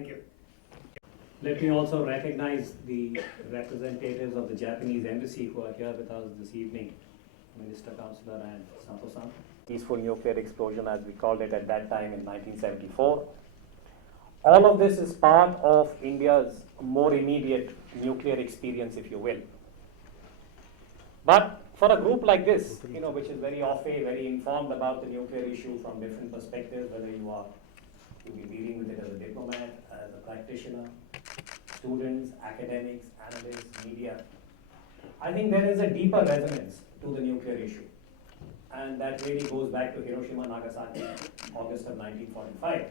Thank you. Let me also recognize the representatives of the Japanese embassy who are here with us this evening, Minister Councillor and Santo-san. Peaceful nuclear explosion, as we called it at that time in 1974. All of this is part of India's more immediate nuclear experience, if you will. But for a group like this, which is very au fait, very informed about the nuclear issue from different perspectives, whether you've been dealing with it as a diplomat, as a practitioner, students, academics, analysts, media, I think there is a deeper resonance to the nuclear issue. And that really goes back to Hiroshima, Nagasaki, August of 1945.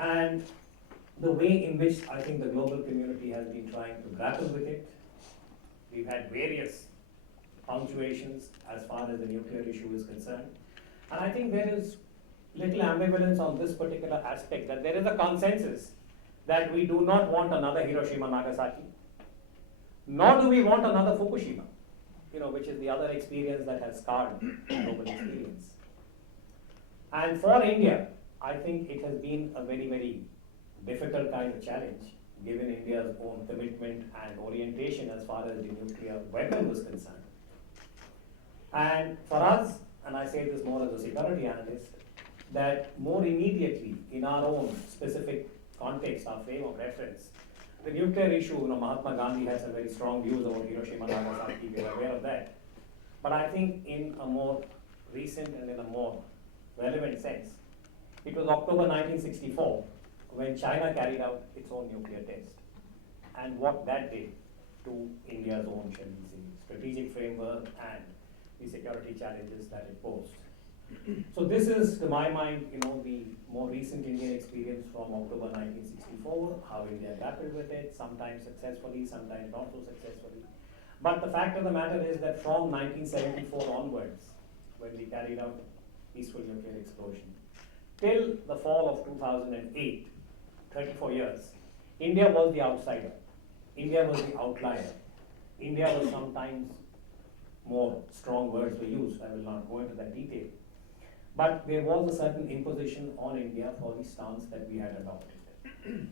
And the way in which I think the global community has been trying to grapple with it. We've had various punctuations as far as the nuclear issue is concerned. And I think there is little ambivalence on this particular aspect, that there is a consensus that we do not want another Hiroshima, Nagasaki, nor do we want another Fukushima, which is the other experience that has scarred global experience. And for India, I think it has been a very, very difficult kind of challenge, given India's own commitment and orientation as far as the nuclear weapon was concerned. And for us, and I say this more as a security analyst, that more immediately in our own specific context, our frame of reference, the nuclear issue, Mahatma Gandhi had some very strong views about Hiroshima, Nagasaki, we are aware of that. But I think in a more recent and in a more relevant sense, it was October 1964 when China carried out its own nuclear test, and what that did to India's own, shall we say, strategic framework and the security challenges that it posed. So this is, to my mind, the more recent Indian experience from October 1964, how India grappled with it, sometimes successfully, sometimes not so successfully. But the fact of the matter is that from 1974 onwards, when we carried out peaceful nuclear explosion, till the fall of 2008, 34 years, India was the outsider. India was the outlier. India was sometimes more strong words were used. I will not go into that detail. But there was a certain imposition on India for the stance that we had adopted.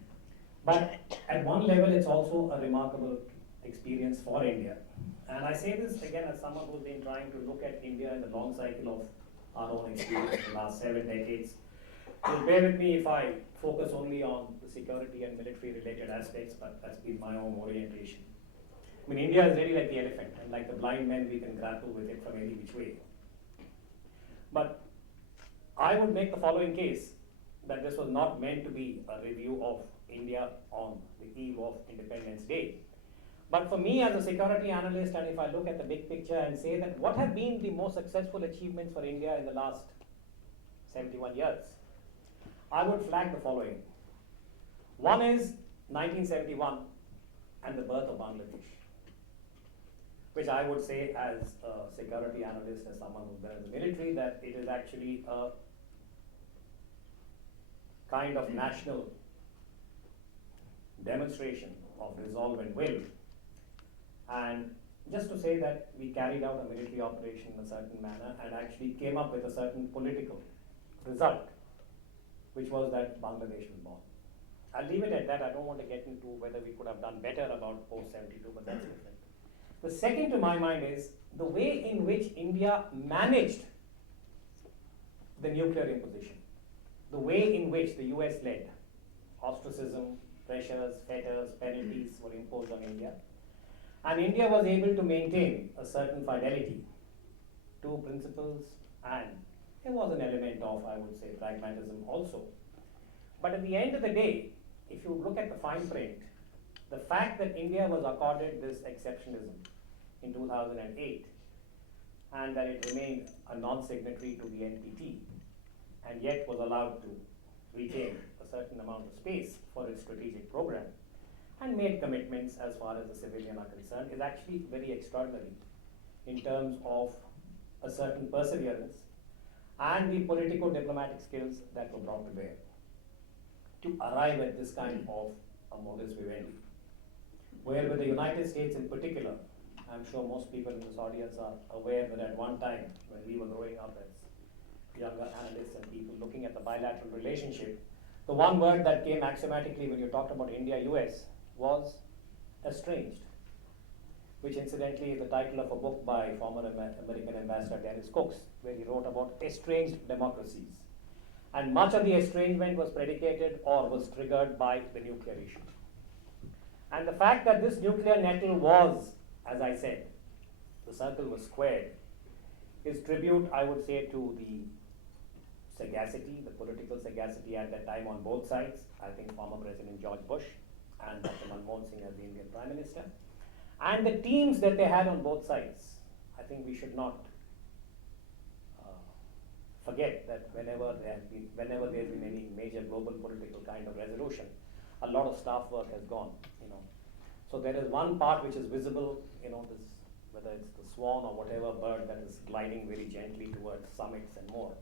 But at one level, it's also a remarkable experience for India. And I say this again as someone who's been trying to look at India in the long cycle of our own experience in the last 7 decades. So bear with me if I focus only on the security and military related aspects, but that's been my own orientation. India is really like the elephant, and like the blind men, we can grapple with it from any which way. But I would make the following case, that this was not meant to be a review of India on the eve of Independence Day. But for me as a security analyst, and if I look at the big picture and say that what have been the most successful achievements for India in the last 71 years, I would flag the following. One is 1971 and the birth of Bangladesh, which I would say as a security analyst, as someone who's been in the military, that it is actually a kind of national demonstration of resolve and will. And just to say that we carried out a military operation in a certain manner and actually came up with a certain political result, which was that Bangladesh was born. I'll leave it at that. I don't want to get into whether we could have done better about post-72, but that's different. The second to my mind is the way in which India managed the nuclear imposition, the way in which the US led ostracism, pressures, fetters, penalties were imposed on India. And India was able to maintain a certain fidelity to principles, and there was an element of, I would say, pragmatism also. But at the end of the day, if you look at the fine print, the fact that India was accorded this exceptionalism in 2008 and that it remained a non-signatory to the NPT and yet was allowed to retain a certain amount of space for its strategic program and made commitments as far as the civilian are concerned is actually very extraordinary in terms of a certain perseverance and the political diplomatic skills that were brought to bear to arrive at this kind of a modus vivendi. Where with the United States in particular, I'm sure most people in this audience are aware that at one time when we were growing up as younger analysts and people looking at the bilateral relationship, The one word that came axiomatically when you talked about India-US was estranged, which incidentally is the title of a book by former American Ambassador Dennis Cooks, where he wrote about estranged democracies. And much of the estrangement was predicated or was triggered by the nuclear issue. And the fact that this nuclear nettle was, as I said, the circle was squared, is tribute, I would say, to the sagacity, the political sagacity at that time on both sides. I think former President George Bush and Dr. Manmohan Singh as the Indian Prime Minister. And the teams that they had on both sides. I think we should not forget that whenever there's been any major global political kind of resolution, a lot of staff work has gone, So there is one part which is visible, this, whether it's the swan or whatever bird that is gliding very gently towards summits and more.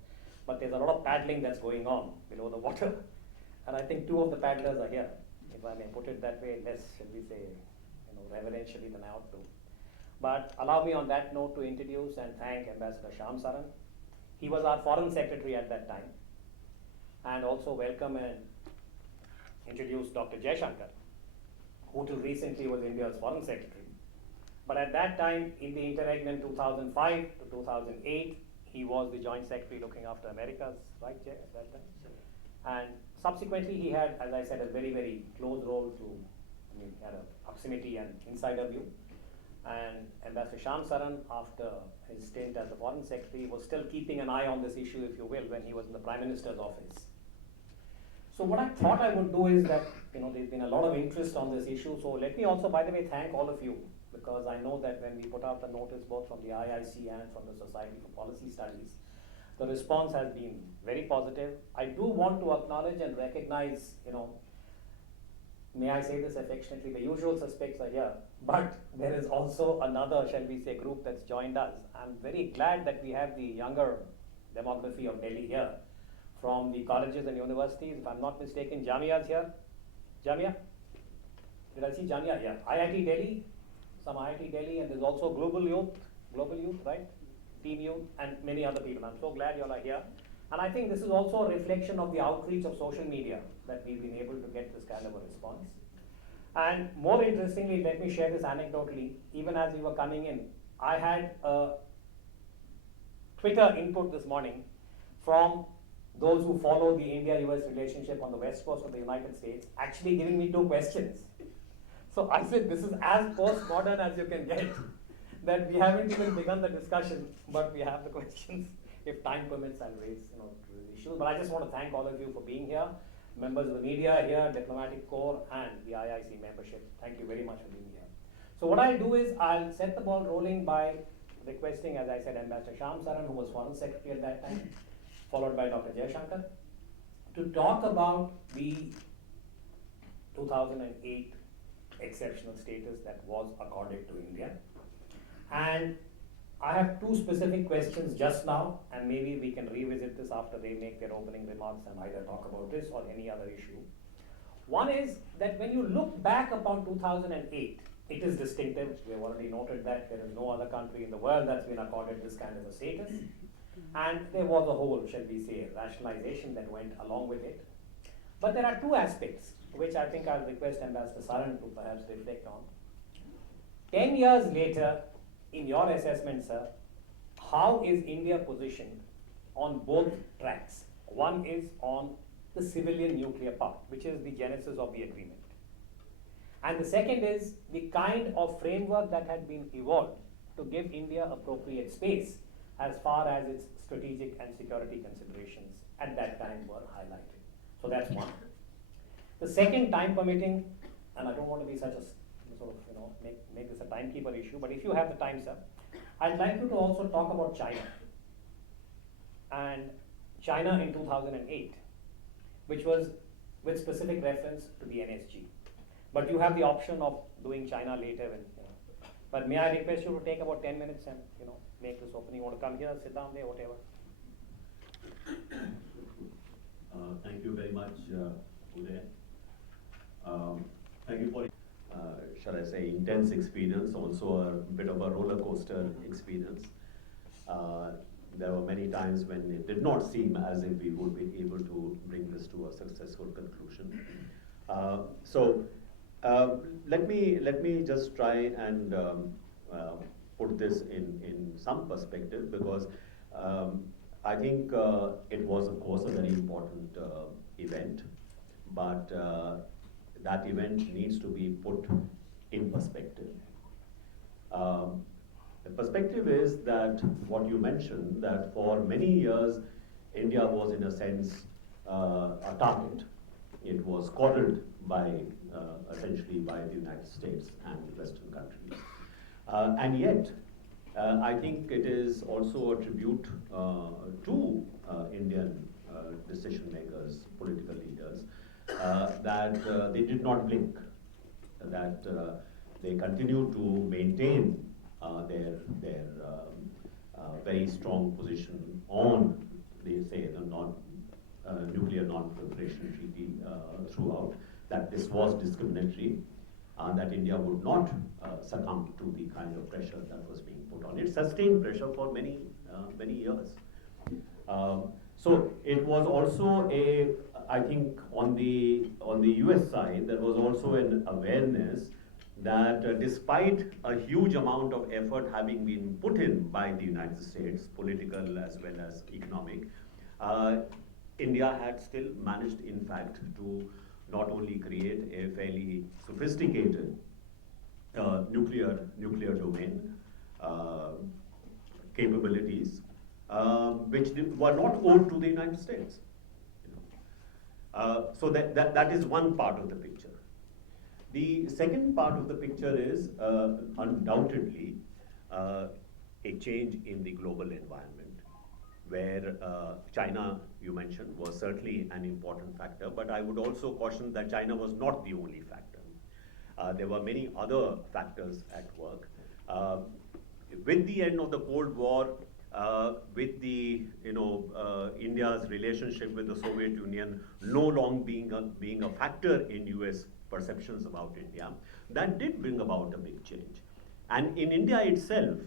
But there's a lot of paddling that's going on below the water. And I think two of the paddlers are here, if I may put it that way, less, shall we say, reverentially than I ought to. But allow me on that note to introduce and thank Ambassador Shyam Saran. He was our Foreign Secretary at that time. And also welcome and introduce Dr. Jaishankar, who till recently was India's Foreign Secretary. But at that time, in the interregnum 2005 to 2008, he was the Joint Secretary looking after Americas, right, Jay, at that time? And subsequently, he had, as I said, a very, very close role to, he had a proximity and insider view. And Ambassador Shyam Saran, after his stint as the Foreign Secretary, was still keeping an eye on this issue, if you will, when he was in the Prime Minister's office. So what I thought I would do is that, there's been a lot of interest on this issue. So let me also, by the way, thank all of you, because I know that when we put out the notice, both from the IIC and from the Society for Policy Studies, the response has been very positive. I do want to acknowledge and recognize, may I say this affectionately, the usual suspects are here, but there is also another, shall we say, group that's joined us. I'm very glad that we have the younger demography of Delhi here, from the colleges and universities. If I'm not mistaken, Jamia's here. Jamia? Did I see Jamia? Yeah. IIT Delhi, some IIT Delhi, and there's also Global Youth, right? Team Youth, and many other people. I'm so glad you all are here. And I think this is also a reflection of the outreach of social media that we've been able to get this kind of a response. And more interestingly, let me share this anecdotally. Even as we were coming in, I had a Twitter input this morning from those who follow the India-US relationship on the west coast of the United States, actually giving me two questions. So I said, this is as postmodern as you can get, that we haven't even begun the discussion, but we have the questions. If time permits, I'll raise issues. But I just want to thank all of you for being here. Members of the media here, Diplomatic Corps, and the IIC membership. Thank you very much for being here. So what I'll do is I'll set the ball rolling by requesting, as I said, Ambassador Shyam Saran, who was Foreign Secretary at that time, followed by Dr. Jaishankar, to talk about the 2008 exceptional status that was accorded to India. And I have two specific questions just now, and maybe we can revisit this after they make their opening remarks and either talk about this or any other issue. One is that when you look back upon 2008, it is distinctive. We have already noted that there is no other country in the world that's been accorded this kind of a status. And there was a whole, shall we say, rationalization that went along with it. But there are two aspects, which I think I'll request Ambassador Saran to perhaps reflect on. 10 years later, in your assessment, sir, how is India positioned on both tracks? One is on the civilian nuclear part, which is the genesis of the agreement. And the second is the kind of framework that had been evolved to give India appropriate space as far as its strategic and security considerations at that time were highlighted. So that's one. The second, time permitting, and I don't want to be such a sort of, make this a timekeeper issue, but if you have the time, sir, I'd like you to also talk about China. And China in 2008, which was with specific reference to the NSG. But you have the option of doing China later. But may I request you to take about 10 minutes and make this opening. You want to come here, sit down there, whatever. Thank you very much, Uday. Thank you for, shall I say, intense experience, also a bit of a roller coaster experience. there were many times when it did not seem as if we would be able to bring this to a successful conclusion. So let me just try and put this in some perspective, because I think it was, of course, a very important event, but that event needs to be put in perspective. The perspective is that what you mentioned, that for many years India was in a sense a target. It was coddled by essentially by the United States and the Western countries. And yet, I think it is also a tribute to Indian decision makers, political leaders, that they did not blink, that they continue to maintain their very strong position on, they say, the nuclear non-proliferation treaty throughout, that this was discriminatory, that India would not succumb to the kind of pressure that was being put on it. Sustained pressure for many years. So it was also I think on the US side, there was also an awareness that despite a huge amount of effort having been put in by the United States, political as well as economic, India had still managed, in fact, to not only create a fairly sophisticated nuclear domain capabilities, which were not owed to the United States. So that is one part of the picture. The second part of the picture is undoubtedly a change in the global environment, where China, you mentioned, was certainly an important factor, but I would also caution that China was not the only factor. There were many other factors at work. With the end of the Cold War, with the India's relationship with the Soviet Union no longer being a factor in US perceptions about India, that did bring about a big change. And in India itself,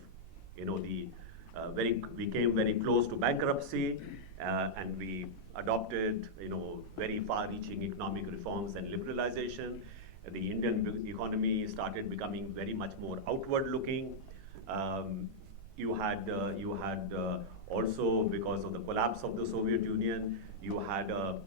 we came very close to bankruptcy, and we adopted very far-reaching economic reforms and liberalization. The Indian economy started becoming very much more outward-looking. You had also, because of the collapse of the Soviet Union, you had a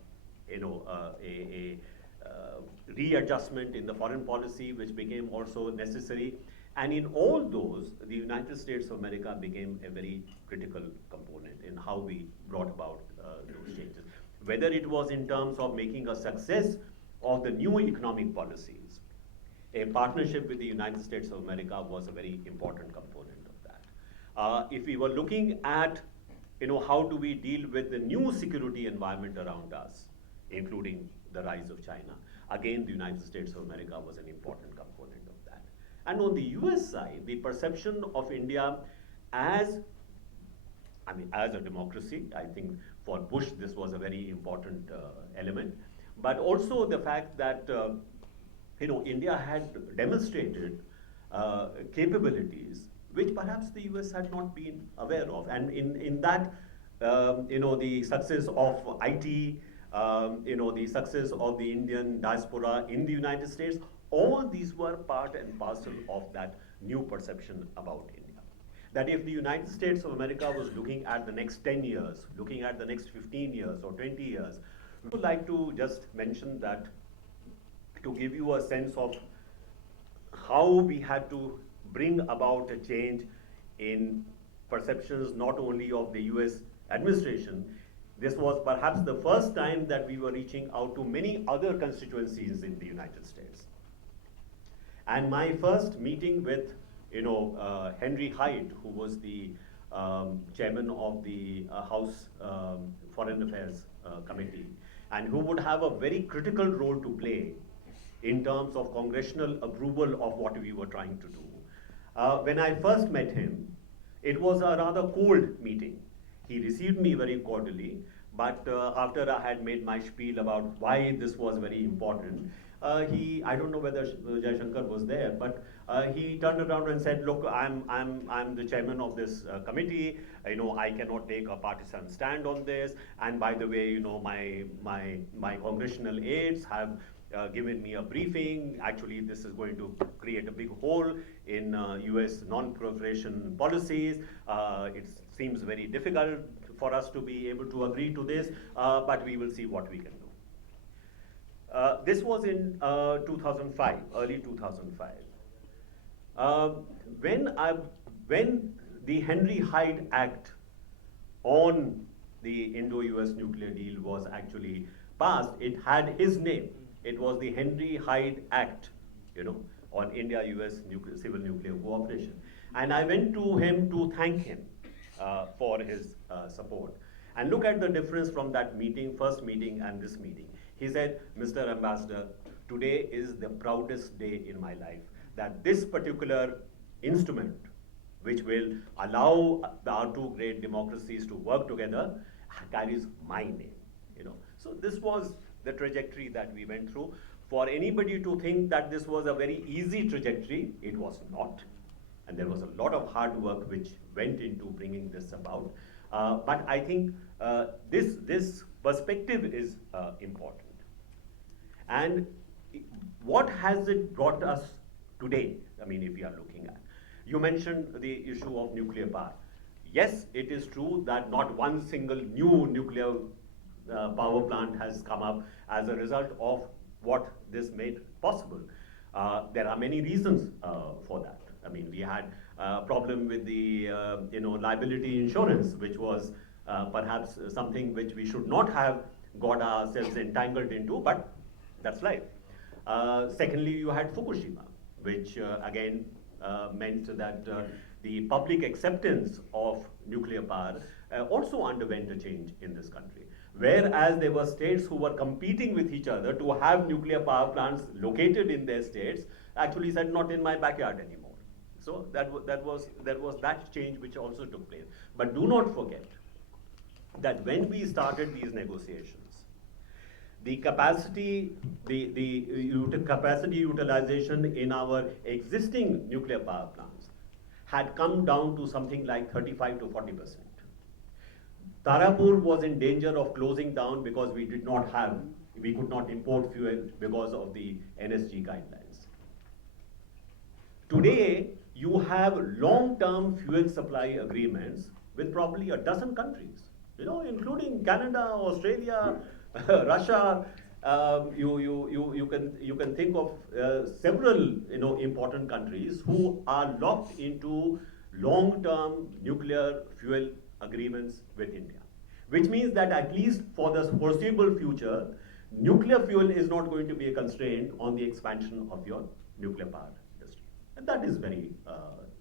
readjustment in the foreign policy, which became also necessary. And in all those, the United States of America became a very critical component in how we brought about those changes. Whether it was in terms of making a success of the new economic policies, a partnership with the United States of America was a very important component of that. If we were looking at how do we deal with the new security environment around us, including the rise of China, again, the United States of America was an important component of that. And on the US side, the perception of India as a democracy, I think for Bush this was a very important element, but also the fact that India had demonstrated capabilities which perhaps the US had not been aware of. And in that, the success of IT, the success of the Indian diaspora in the United States, all these were part and parcel of that new perception about India. That if the United States of America was looking at the next 10 years, looking at the next 15 years or 20 years, I would like to just mention that to give you a sense of how we had to bring about a change in perceptions not only of the US administration. This was perhaps the first time that we were reaching out to many other constituencies in the United States. And my first meeting with Henry Hyde, who was the chairman of the House Foreign Affairs Committee, and who would have a very critical role to play in terms of congressional approval of what we were trying to do. When I first met him, it was a rather cold meeting. He received me very cordially, but after I had made my spiel about why this was very important, I don't know whether Jaishankar was there, but he turned around and said, look, I'm the chairman of this committee, I cannot take a partisan stand on this, and by the way, my congressional aides have given me a briefing. Actually, this is going to create a big hole in US non-proliferation policies. It seems very difficult for us to be able to agree to this, but we will see what we can do. This was in 2005, early 2005. When the Henry Hyde Act on the Indo-US nuclear deal was actually passed, it had his name. It was the Henry Hyde Act, on India-US civil nuclear cooperation. And I went to him to thank him for his support. And look at the difference from that meeting, first meeting and this meeting. He said, Mr. Ambassador, today is the proudest day in my life that this particular instrument, which will allow our two great democracies to work together, carries my name. So this was the trajectory that we went through. For anybody to think that this was a very easy trajectory, it was not. And there was a lot of hard work which went into bringing this about. But I think this perspective is important. And what has it brought us today? If we are looking at. You mentioned the issue of nuclear power. Yes, it is true that not one single new nuclear power plant has come up as a result of what this made possible. There are many reasons for that. We had a problem with the liability insurance, which was perhaps something which we should not have got ourselves entangled into, but that's life. Secondly, you had Fukushima, which again meant that the public acceptance of nuclear power also underwent a change in this country. Whereas there were states who were competing with each other to have nuclear power plants located in their states, actually said, not in my backyard anymore. So there was that change which also took place. But do not forget that when we started these negotiations, the capacity utilization in our existing nuclear power plants had come down to something like 35 to 40%. Tarapur was in danger of closing down because we could not import fuel because of the NSG guidelines. Today, you have long-term fuel supply agreements with probably a dozen countries, including Canada, Australia, Russia. You can think of several important countries who are locked into long-term nuclear fuel agreements with India, which means that at least for the foreseeable future, nuclear fuel is not going to be a constraint on the expansion of your nuclear power industry. And that is very,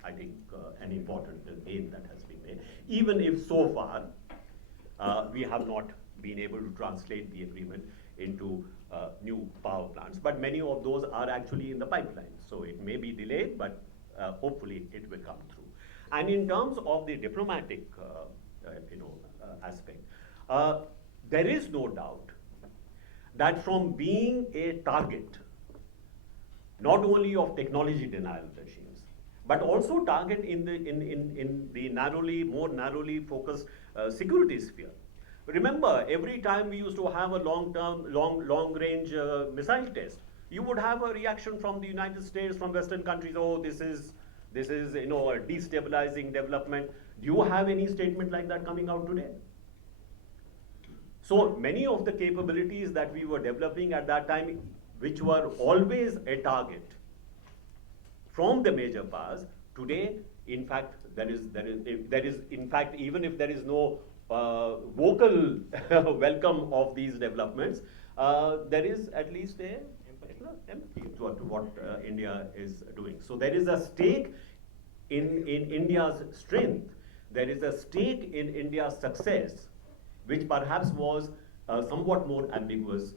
I think, an important gain that has been made, even if so far we have not been able to translate the agreement into new power plants. But many of those are actually in the pipeline. So it may be delayed, but hopefully it will come through. And in terms of the diplomatic aspect, there is no doubt that from being a target, not only of technology denial regimes, but also target in the more narrowly focused security sphere. Remember, every time we used to have a long-range missile test, you would have a reaction from the United States, from Western countries. Oh, this is a destabilizing development. Do you have any statement like that coming out today? So many of the capabilities that we were developing at that time, which were always a target from the major powers, today, in fact, there is in fact, even if there is no vocal welcome of these developments, there is at least a empathy to what India is doing. So there is a stake in India's strength. There is a stake in India's success, which perhaps was somewhat more ambiguous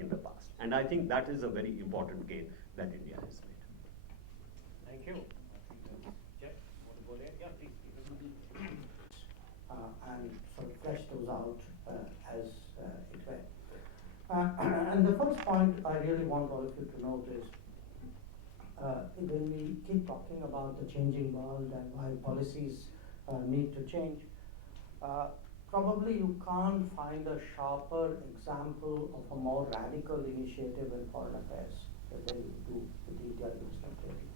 in the past. And I think that is a very important gain that India has made. Thank you. Jeff, want to go there? Yeah, please. And sort of flesh those out as it went. And the first point I really want all of you to note is when we keep talking about the changing world and why policies need to change, uh, probably you can't find a sharper example of a more radical initiative in foreign affairs than you do with the India-US nuclear deal.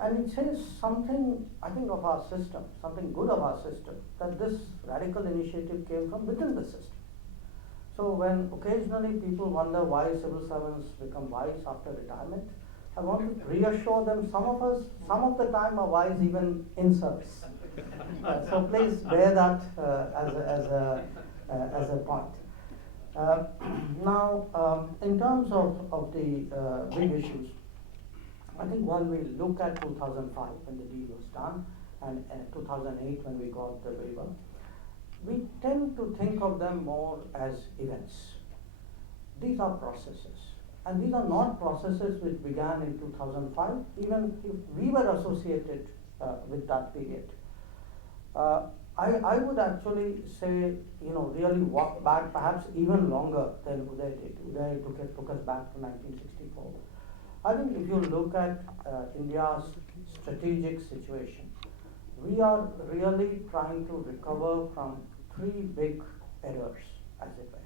And it says something, I think, of our system, something good of our system, that this radical initiative came from within the system. So when occasionally people wonder why civil servants become wise after retirement, I want to reassure them, some of us, some of the time are wise even in service. So please bear that as a point. Now, in terms of the big issues, I think when we look at 2005 when the deal was done and 2008 when we got the waiver, we tend to think of them more as events. These are processes. And these are not processes which began in 2005, even if we were associated with that period. I would actually say, really walk back perhaps even longer than Uday did. Uday took us back to 1964. I think if you look at India's strategic situation, we are really trying to recover from three big errors, as it were.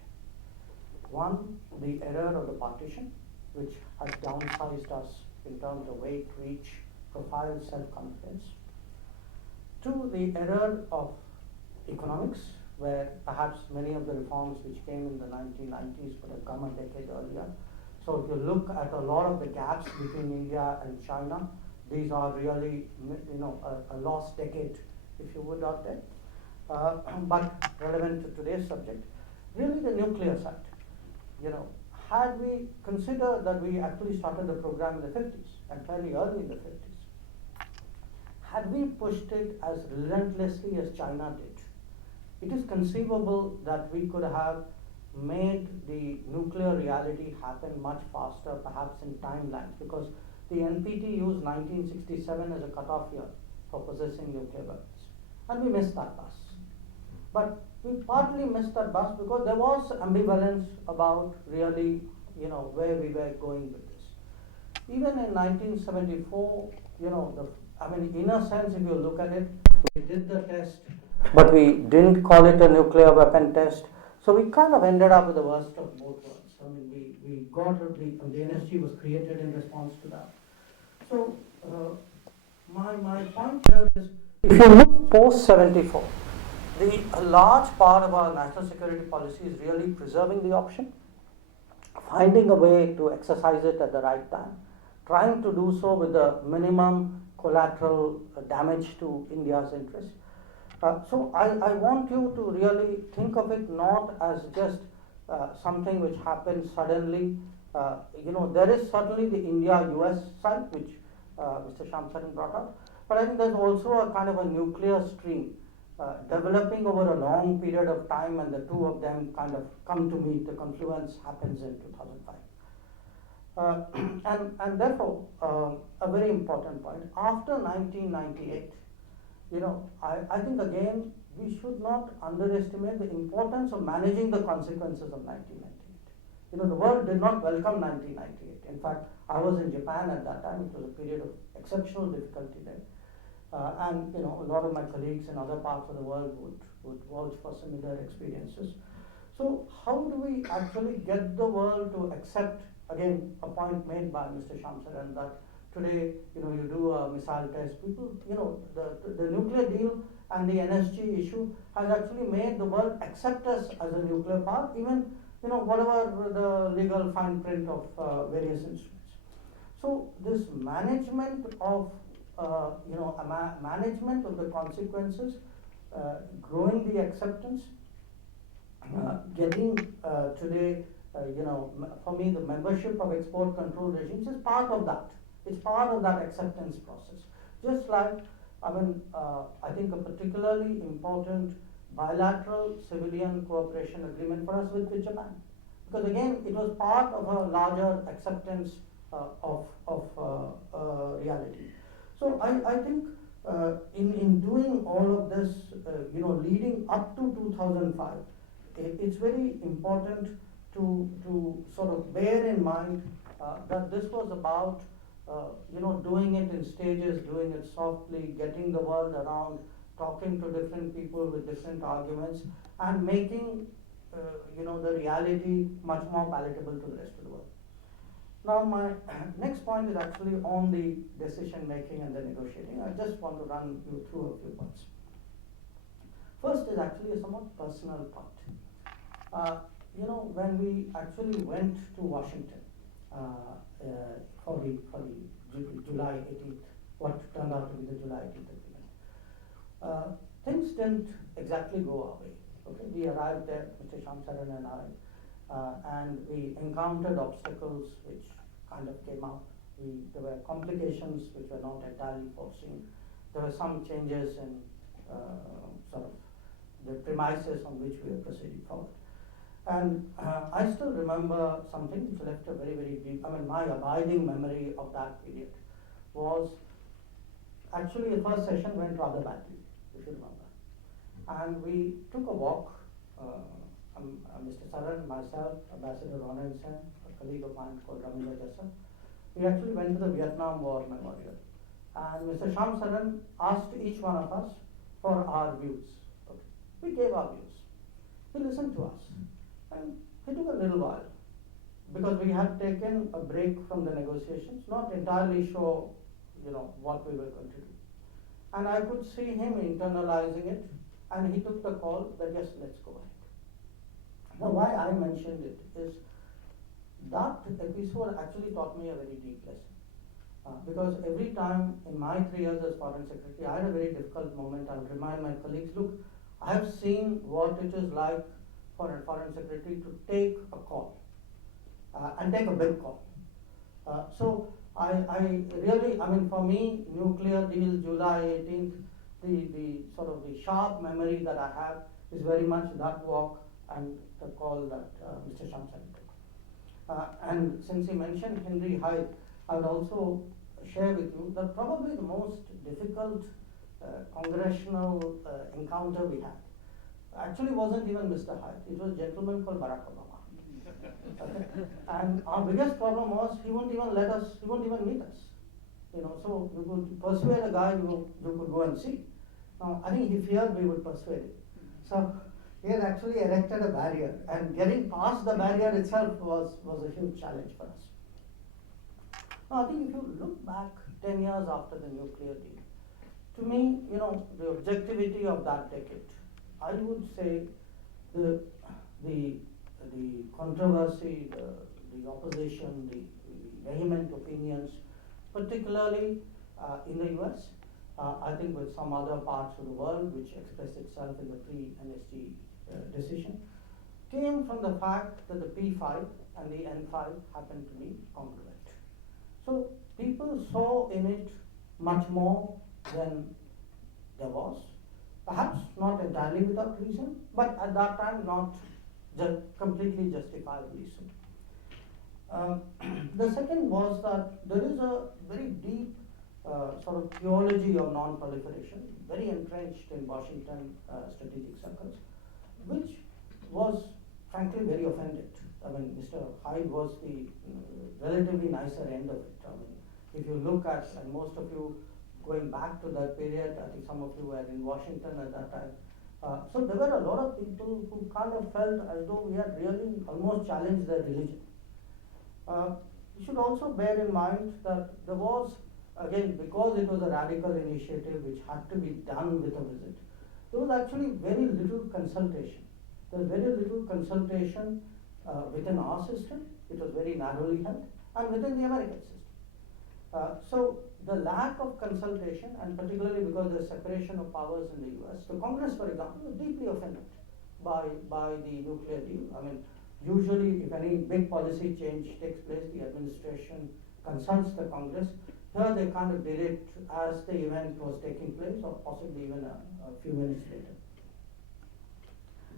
One, the error of the partition, which has downsized us in terms of weight, reach, profile, self-confidence. Two, the error of economics, where perhaps many of the reforms which came in the 1990s could have come a decade earlier. So if you look at a lot of the gaps between India and China, these are really, a lost decade, if you would, out there. But relevant to today's subject, really the nuclear side. Had we considered that we actually started the program in the 50s and fairly early in the 50s, had we pushed it as relentlessly as China did, it is conceivable that we could have made the nuclear reality happen much faster, perhaps in timelines, because the NPT used 1967 as a cutoff year for possessing nuclear weapons. And we missed that bus. But we partly missed that bus because there was ambivalence about really, where we were going with this. Even in 1974, in a sense, if you look at it, we did the test, but we didn't call it a nuclear weapon test. So we kind of ended up with the worst of both worlds. We got the NSG was created in response to that. So my point here is, if you look post 74, a large part of our national security policy is really preserving the option, finding a way to exercise it at the right time, trying to do so with the minimum collateral damage to India's interest. So I want you to really think of it not as just something which happens suddenly. There is certainly the India-US side, which Mr. Saran brought up, but I think there's also a kind of a nuclear stream developing over a long period of time, and the two of them kind of come to meet. The confluence happens in 2005. And therefore, a very important point, after 1998, I think again, we should not underestimate the importance of managing the consequences of 1998. The world did not welcome 1998. In fact, I was in Japan at that time. It was a period of exceptional difficulty there. And a lot of my colleagues in other parts of the world would vouch for similar experiences. So how do we actually get the world to accept, again, a point made by Mr. Saran, that today, you do a missile test, people, the nuclear deal and the NSG issue has actually made the world accept us as a nuclear power, even, whatever the legal fine print of various instruments. So this management of, management of the consequences, growing the acceptance, getting today, for me, the membership of export control regimes is part of that. It's part of that acceptance process. Just like, I think a particularly important bilateral civilian cooperation agreement for us with Japan. Because again, it was part of a larger acceptance of reality. So I think in doing all of this, leading up to 2005, it's very important to sort of bear in mind that this was about doing it in stages, doing it softly, getting the world around, talking to different people with different arguments, and making the reality much more palatable to the rest of the world. Now, my next point is actually on the decision making and the negotiating. I just want to run you through a few points. First is actually a somewhat personal part. When we actually went to Washington for the July 18th, what turned out to be the July 18th agreement, things didn't exactly go our way. Okay, we arrived there, Mr. Shyam, Saran and I, and we encountered obstacles which kind of came up. There were complications which were not entirely foreseen. There were some changes in sort of the premises on which we were proceeding forward. And I still remember something which left a very, very deep, my abiding memory of that period was actually the first session went rather badly, if you remember. And we took a walk, Mr. Saran, myself, Ambassador Ronan Sen, a colleague of mine called Jaishankar. We actually went to the Vietnam War Memorial. And Mr. Shyam Saran asked each one of us for our views. Okay. We gave our views. He listened to us. And it took a little while because we had taken a break from the negotiations, not entirely sure, what we were going to do. And I could see him internalizing it, and he took the call that yes, let's go ahead. Now, why I mentioned it is that episode actually taught me a very deep lesson. Because every time in my 3 years as Foreign Secretary, I had a very difficult moment. I would remind my colleagues, look, I have seen what it is like for a Foreign Secretary to take a call and take a big call. So I really, for me, nuclear deal July 18th, the sort of the sharp memory that I have is very much that walk and the call that Mr. Shyam took. And since he mentioned Henry Hyde, I would also share with you that probably the most difficult congressional encounter we had actually wasn't even Mr. Hyde. It was a gentleman called Barack Obama. Okay? And our biggest problem was he wouldn't even meet us. So we could persuade a guy you could go and see. Now, I think he feared we would persuade him. So he had actually erected a barrier, and getting past the barrier itself was a huge challenge for us. Now, I think if you look back 10 years after the nuclear deal, to me, the objectivity of that decade, I would say the controversy, the opposition, the vehement opinions, particularly in the US, I think with some other parts of the world which expressed itself in the pre-NSG decision, came from the fact that the P5 and the N5 happened to be congruent. So people saw in it much more than there was. Perhaps not entirely without reason, but at that time not completely justifiably so. The second was that there is a very deep sort of theology of non-proliferation, very entrenched in Washington strategic circles, which was frankly very offended. Mr. Hyde was the relatively nicer end of it. If you look at, and most of you going back to that period, I think some of you were in Washington at that time. So there were a lot of people who kind of felt as though we had really almost challenged their religion. You should also bear in mind that there was, again, because it was a radical initiative which had to be done with a visit, there was actually very little consultation. There was very little consultation within our system, it was very narrowly held, and within the American system. So the lack of consultation, and particularly because there's separation of powers in the US, the Congress, for example, was deeply offended by the nuclear deal. Usually if any big policy change takes place, the administration consults the Congress. Here they kind of did it as the event was taking place, or possibly even a few minutes later.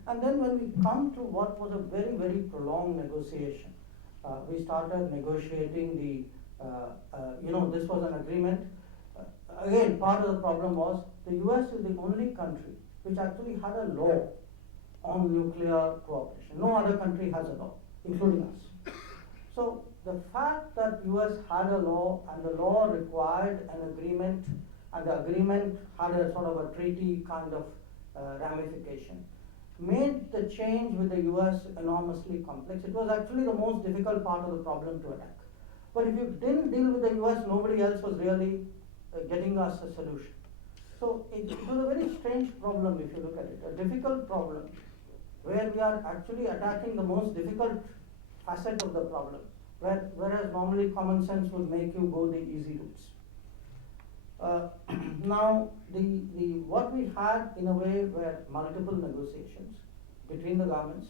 And then when we come to what was a very, very prolonged negotiation, we started negotiating this was an agreement. Again, part of the problem was the US is the only country which actually had a law on nuclear cooperation. No other country has a law. including us. So the fact that US had a law and the law required an agreement and the agreement had a sort of a treaty kind of ramification made the change with the US enormously complex. It was actually the most difficult part of the problem to attack. But if you didn't deal with the US, nobody else was really getting us a solution. So it was a very strange problem if you look at it, a difficult problem where we are actually attacking the most difficult facet of the problem, whereas normally common sense would make you go the easy routes. Now, what we had in a way were multiple negotiations between the governments,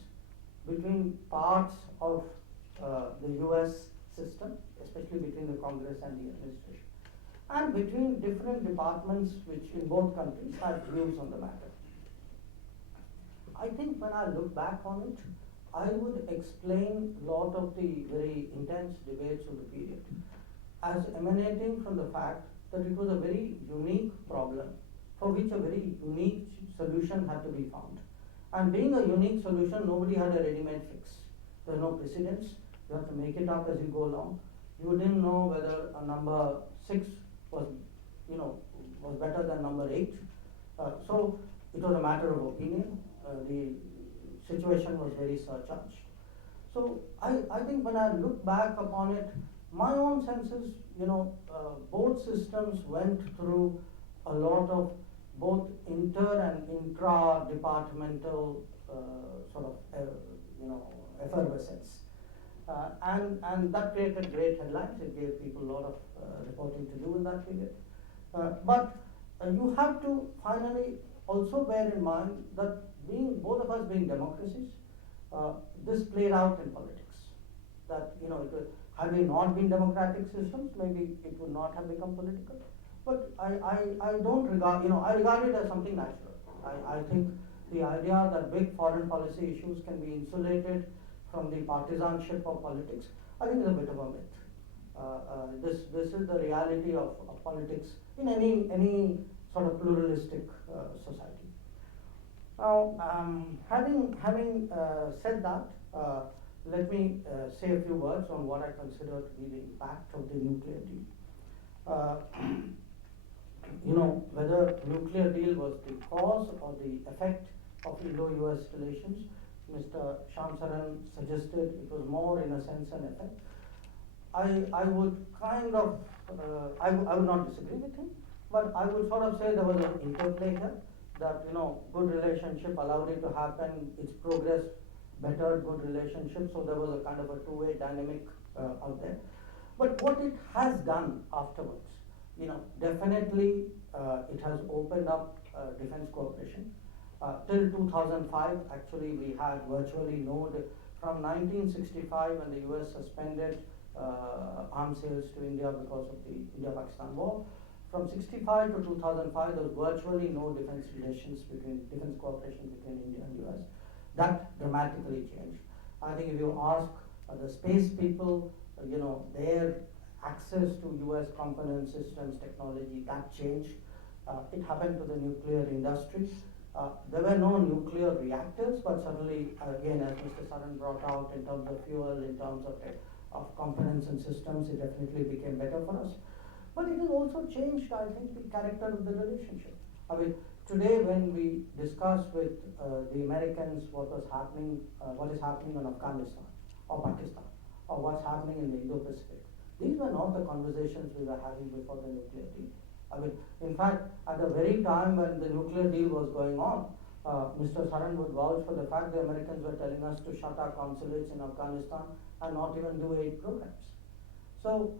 between parts of the US system, especially between the Congress and the administration, and between different departments which in both countries had views on the matter. I think when I look back on it, I would explain a lot of the very intense debates of the period as emanating from the fact that it was a very unique problem for which a very unique solution had to be found. And being a unique solution, nobody had a ready-made fix. There were no precedents. You have to make it up as you go along. You didn't know whether a number 6 was, was better than number 8. So it was a matter of opinion. The situation was very surcharged. So I think when I look back upon it, my own sense is, both systems went through a lot of both inter and intra-departmental effervescence. And that created great headlines. It gave people a lot of reporting to do in that period. But you have to finally also bear in mind that both of us being democracies, this played out in politics. That, had we not been democratic systems, maybe it would not have become political. But I don't regard, I regard it as something natural. I think the idea that big foreign policy issues can be insulated from the partisanship of politics, I think is a bit of a myth. This is the reality of politics in any sort of pluralistic society. Now, having said that, let me say a few words on what I consider to be the impact of the nuclear deal. Whether nuclear deal was the cause or the effect of Indo-US relations, Mr. Saran suggested it was more in a sense an effect. I would kind of, I would not disagree with him, but I would sort of say there was an interplay here, that, good relationship allowed it to happen, its progress bettered good relationship, so there was a kind of a two-way dynamic out there. But what it has done afterwards, definitely it has opened up defense cooperation. Till 2005, actually, we had virtually no, from 1965 when the US suspended arms sales to India because of the India-Pakistan war, from 65 to 2005, there was virtually no defense cooperation between India and US. That dramatically changed. I think if you ask the space people, their access to US component systems, technology, that changed. It happened to the nuclear industry. There were no nuclear reactors, but certainly, again, as Mr. Saran brought out, in terms of fuel, in terms of components and systems, it definitely became better for us. But it has also changed, I think, the character of the relationship. I mean, today when we discuss with the Americans what is happening in Afghanistan or Pakistan, or what's happening in the Indo-Pacific, these were not the conversations we were having before the nuclear deal. I mean, in fact, at the very time when the nuclear deal was going on, Mr. Saran would vouch for the fact the Americans were telling us to shut our consulates in Afghanistan and not even do aid programs. So,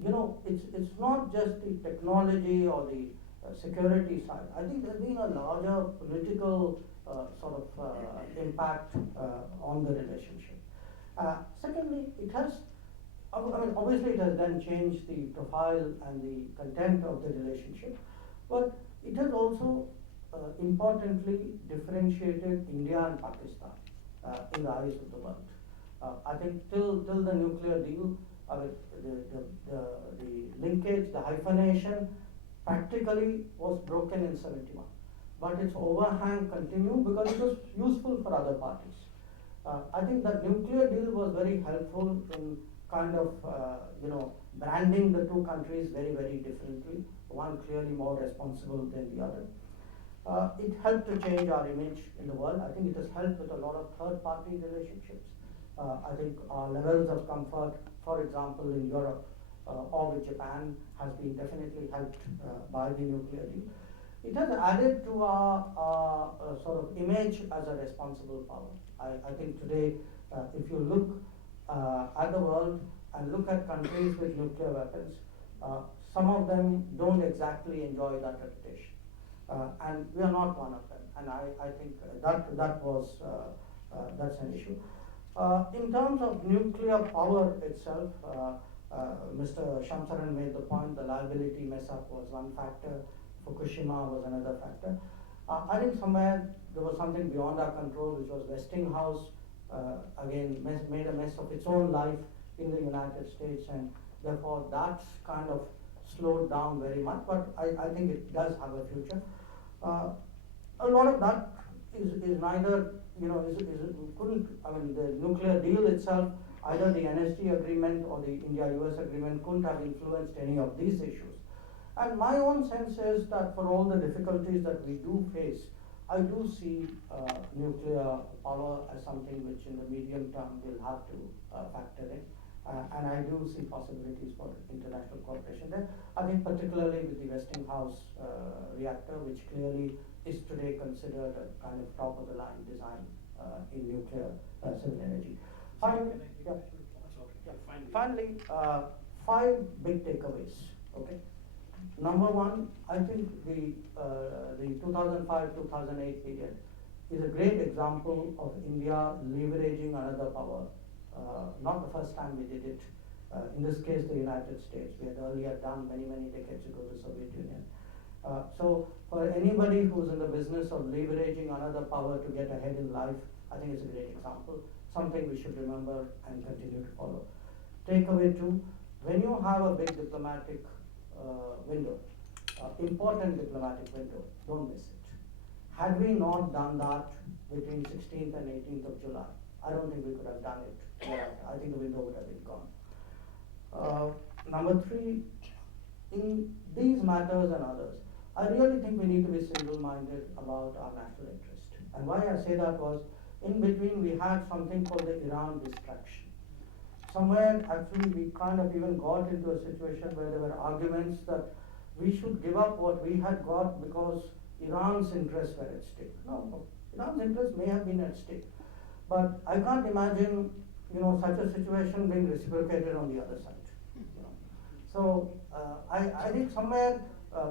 it's not just the technology or the security side. I think there's been a larger political impact on the relationship. Secondly, it has, obviously it has then changed the profile and the content of the relationship, but it has also importantly differentiated India and Pakistan in the eyes of the world. I think till the nuclear deal, the linkage, the hyphenation practically was broken in 71. But its overhang continued because it was useful for other parties. I think the nuclear deal was very helpful in kind of, branding the two countries very, very differently, one clearly more responsible than the other. It helped to change our image in the world. I think it has helped with a lot of third-party relationships. I think our levels of comfort, for example, in Europe or with Japan, has been definitely helped by the nuclear deal. It has added to our sort of image as a responsible power. I think today, if you look at the world and look at countries with nuclear weapons, some of them don't exactly enjoy that reputation. And we are not one of them. And I think that's an issue. In terms of nuclear power itself, Mr. Shyam made the point the liability mess up was one factor, Fukushima was another factor. I think somewhere there was something beyond our control, which was Westinghouse, again, made a mess of its own life in the United States, and therefore that's kind of slowed down very much, but I think it does have a future. A lot of that is neither, the nuclear deal itself, either the NSG agreement or the India-US agreement couldn't have influenced any of these issues. And my own sense is that for all the difficulties that we do face, I do see nuclear power as something which in the medium term will have to factor in. And I do see possibilities for international cooperation there. I think particularly with the Westinghouse reactor, which clearly is today considered a kind of top of the line design in nuclear civil energy. Finally, 5 big takeaways. Okay. Number one, I think the 2005-2008 period is a great example of India leveraging another power. Not the first time we did it. In this case, the United States. We had earlier done many, many decades ago the Soviet Union. So for anybody who's in the business of leveraging another power to get ahead in life, I think it's a great example, something we should remember and continue to follow. Takeaway 2, when you have a big diplomatic window, important diplomatic window, don't miss it. Had we not done that between 16th and 18th of July, I don't think we could have done it. I think the window would have been gone. Number 3, in these matters and others, I really think we need to be single-minded about our national interest. And why I say that was, in between we had something called the Iran distraction. Somewhere actually we kind of even got into a situation where there were arguments that we should give up what we had got because Iran's interests were at stake. No, Iran's interests may have been at stake. But I can't imagine, such a situation being reciprocated on the other side. So I think somewhere,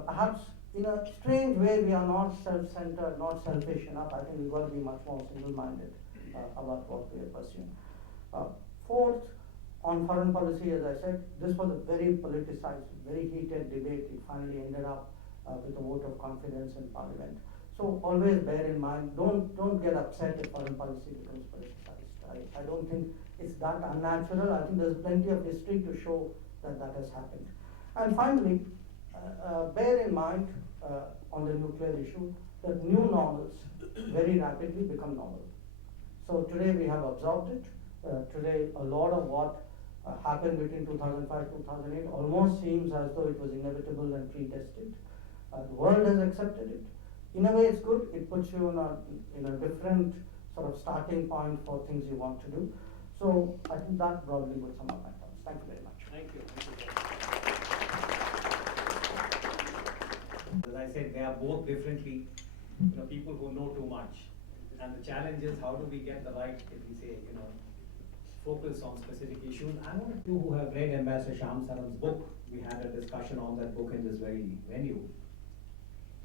perhaps in a strange way, we are not self-centered, not selfish enough. I think we've got to be much more single-minded about what we are pursuing. Fourth, on foreign policy, as I said, this was a very politicized, very heated debate. It finally ended up with a vote of confidence in Parliament. So always bear in mind, don't get upset if foreign policy becomes politicized. I don't think it's that unnatural. I think there's plenty of history to show that that has happened. And finally, bear in mind on the nuclear issue that new normals very rapidly become normal. So today we have absorbed it. Today a lot of what happened between 2005-2008 almost seems as though it was inevitable and predestined. The world has accepted it. In a way it's good. It puts you in a different sort of starting point for things you want to do. So I think that broadly would sum up my thoughts. Thank you very much. Thank you. As I said, they are both differently, people who know too much. And the challenge is how do we get the right, if we say, focus on specific issues. I want you who have read Ambassador Shyam Saran's book, we had a discussion on that book in this very venue.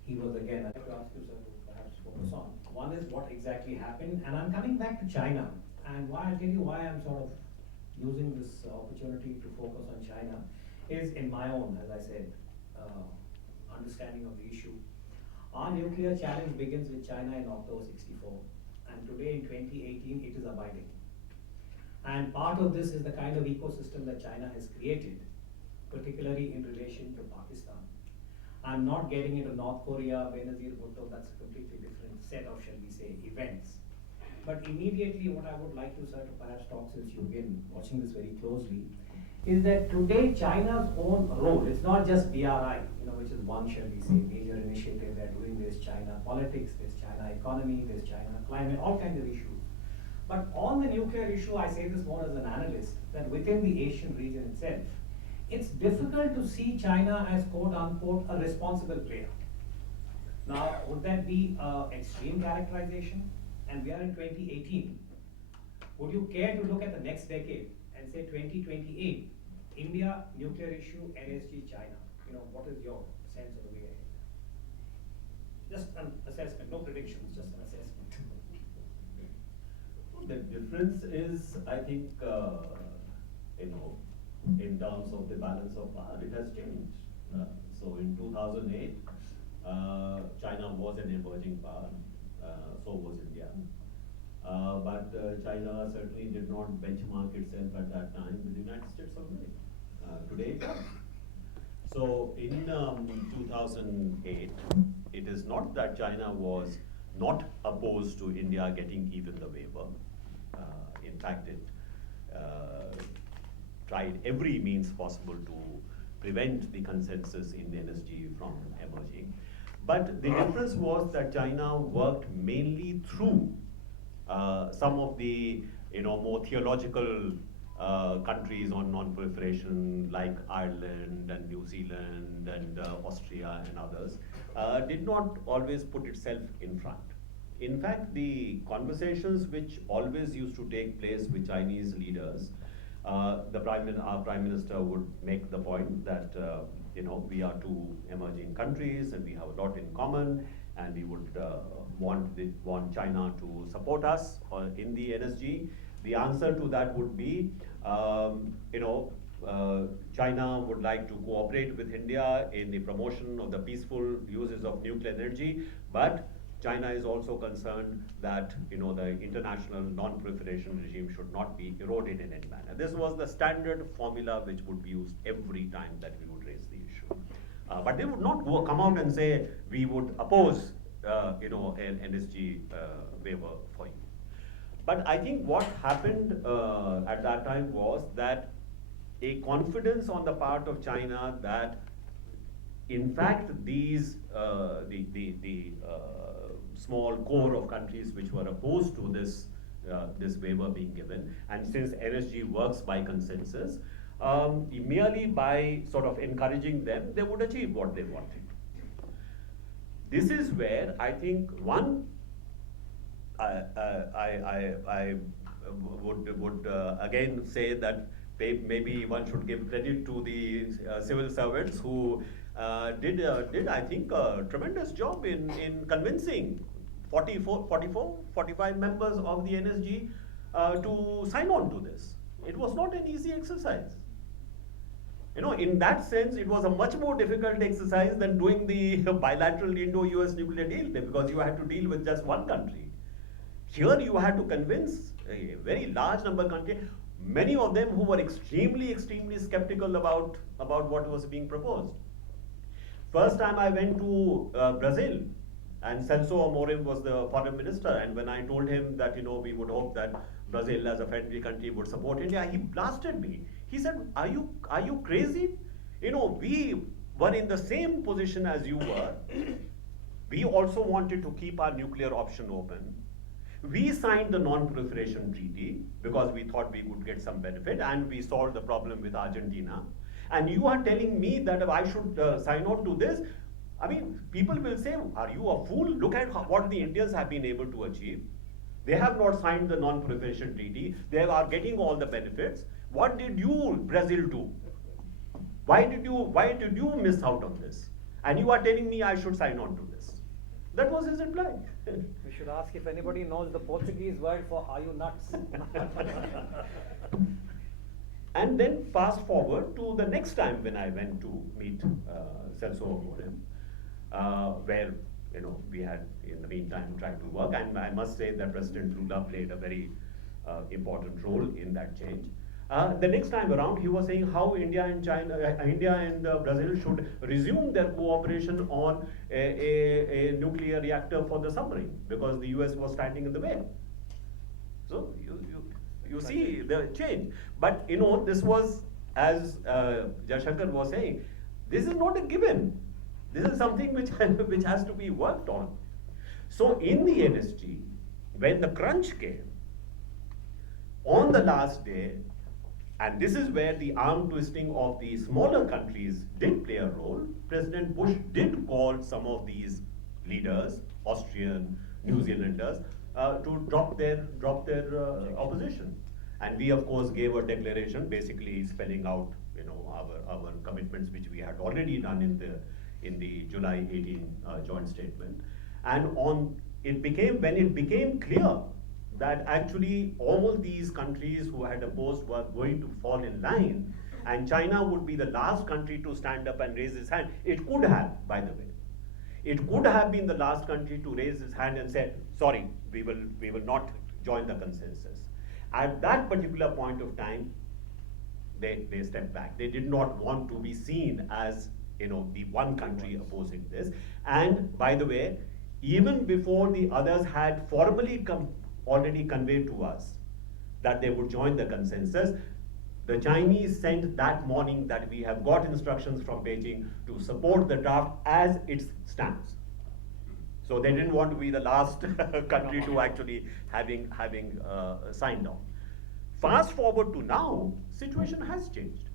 He was again, I'd like to ask you, sir, to perhaps focus on. One is what exactly happened, and I'm coming back to China. And I'll tell you why I'm sort of using this opportunity to focus on China is in my own, as I said, understanding of the issue. Our nuclear challenge begins with China in October 64, and today in 2018 it is abiding. And part of this is the kind of ecosystem that China has created, particularly in relation to Pakistan. I'm not getting into North Korea, Benazir Bhutto, that's a completely different set of, shall we say, events. But immediately what I would like you, sir, to perhaps talk, since you've been watching this very closely, is that today China's own role, it's not just BRI, which is one, shall we say, major initiative they're doing. There's China politics, there's China economy, there's China climate, all kinds of issues. But on the nuclear issue, I say this more as an analyst, that within the Asian region itself, it's difficult to see China as quote unquote a responsible player. Now, would that be extreme characterization? And we are in 2018. Would you care to look at the next decade and say 2028, India, nuclear issue, NSG, China? What is your sense of the way ahead? Just an assessment, no predictions, just an assessment. The difference is, I think, in terms of the balance of power, it has changed. So in 2008, China was an emerging power, so was India. But China certainly did not benchmark itself at that time with the United States of America. Today, it does. So in 2008, it is not that China was not opposed to India getting even the waiver. In fact, it tried every means possible to prevent the consensus in the NSG from emerging. But the difference was that China worked mainly through some of the more theological countries on non-proliferation, like Ireland and New Zealand and Austria and others, did not always put itself in front. In fact, the conversations which always used to take place with Chinese leaders, our Prime Minister would make the point that we are two emerging countries and we have a lot in common, and we would want China to support us in the NSG. The answer to that would be, China would like to cooperate with India in the promotion of the peaceful uses of nuclear energy, but China is also concerned that the international non-proliferation regime should not be eroded in any manner. This was the standard formula which would be used every time that we would raise the issue. But they would not come out and say we would oppose an NSG waiver for you. But I think what happened at that time was that a confidence on the part of China that in fact these the small core of countries which were opposed to this waiver being given, and since NSG works by consensus, merely by sort of encouraging them, they would achieve what they wanted. This is where I think I would again say that maybe one should give credit to the civil servants who did I think a tremendous job in convincing 45 members of the NSG to sign on to this. It was not an easy exercise. In that sense, it was a much more difficult exercise than doing the bilateral Indo-US nuclear deal, because you had to deal with just one country. Here you had to convince a very large number of countries, many of them who were extremely skeptical about what was being proposed. First time I went to Brazil, and Celso Amorim was the foreign minister, and when I told him that we would hope that Brazil as a friendly country would support India, he blasted me. He said, are you crazy? We were in the same position as you were. We also wanted to keep our nuclear option open. We signed the non-proliferation treaty because we thought we would get some benefit, and we solved the problem with Argentina. And you are telling me that I should sign on to this? I mean, people will say, are you a fool? Look at what the Indians have been able to achieve. They have not signed the non-proliferation treaty. They are getting all the benefits. What did you, Brazil, do? Why did you miss out on this? And you are telling me I should sign on to this. That was his reply. We should ask if anybody knows the Portuguese word for "are you nuts?" And then fast forward to the next time when I went to meet Celso Amorim, where we had in the meantime tried to work, and I must say that President Lula played a very important role in that change. The next time around, he was saying how India and Brazil should resume their cooperation on a nuclear reactor for the submarine, because the US was standing in the way. So you see the change. But this was, as Jaishankar was saying, this is not a given. This is something which which has to be worked on. So in the NSG, when the crunch came, on the last day, and this is where the arm twisting of the smaller countries did play a role, President Bush did call some of these leaders, Austrian, New Zealanders, to drop their opposition. And we of course gave a declaration basically spelling out our commitments which we had already done in the July 18 joint statement. And when it became clear that actually all these countries who had opposed were going to fall in line, and China would be the last country to stand up and raise its hand. It could have, by the way. It could have been the last country to raise its hand and say, sorry, we will not join the consensus. At that particular point of time, they stepped back. They did not want to be seen as the one country opposing this. And by the way, even before the others had formally already conveyed to us that they would join the consensus, the Chinese sent that morning that we have got instructions from Beijing to support the draft as it stands. So they didn't want to be the last country to actually having signed on. Fast forward to now, situation has changed.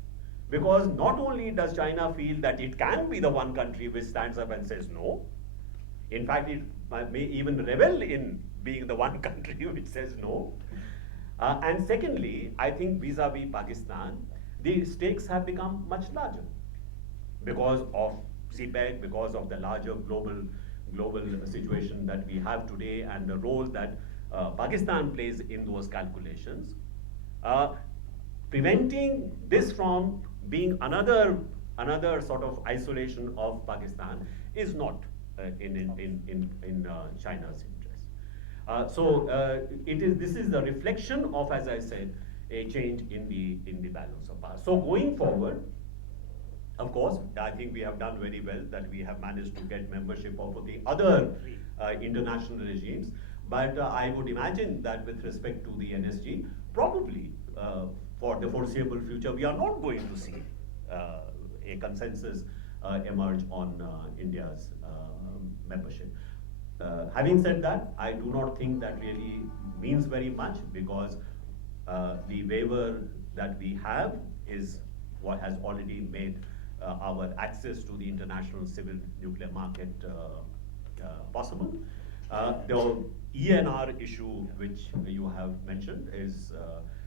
Because not only does China feel that it can be the one country which stands up and says no, in fact it may even revel in being the one country which says no. And secondly, I think vis-a-vis Pakistan, the stakes have become much larger because of CPEC, because of the larger global situation that we have today and the role that Pakistan plays in those calculations. Preventing this from being another sort of isolation of Pakistan is not in China's interest. This is the reflection of, as I said, a change in the balance of power. So going forward, of course, I think we have done very well that we have managed to get membership of the other international regimes. But I would imagine that with respect to the NSG, probably for the foreseeable future, we are not going to see a consensus emerge on India's membership. Having said that, I do not think that really means very much because the waiver that we have is what has already made our access to the international civil nuclear market possible. The ENR issue which you have mentioned is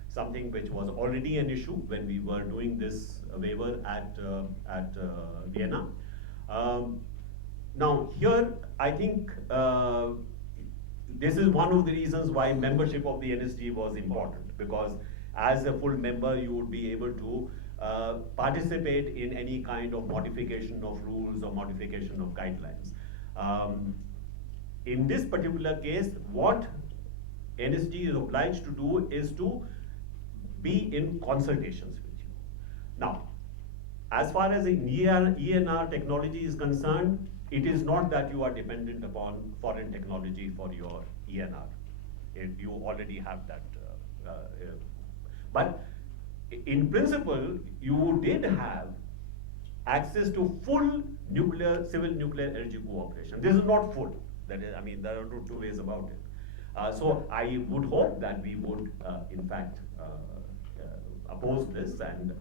something which was already an issue when we were doing this waiver at Vienna. Now here, I think this is one of the reasons why membership of the NSG was important, because as a full member, you would be able to participate in any kind of modification of rules or modification of guidelines. In this particular case, what NSG is obliged to do is to be in consultations with you. Now, as far as the ENR technology is concerned, it is not that you are dependent upon foreign technology for your ENR. You already have that. But in principle, you did have access to full civil nuclear energy cooperation. This is not full. That is, I mean, there are two ways about it. So I would hope that we would, in fact, oppose this and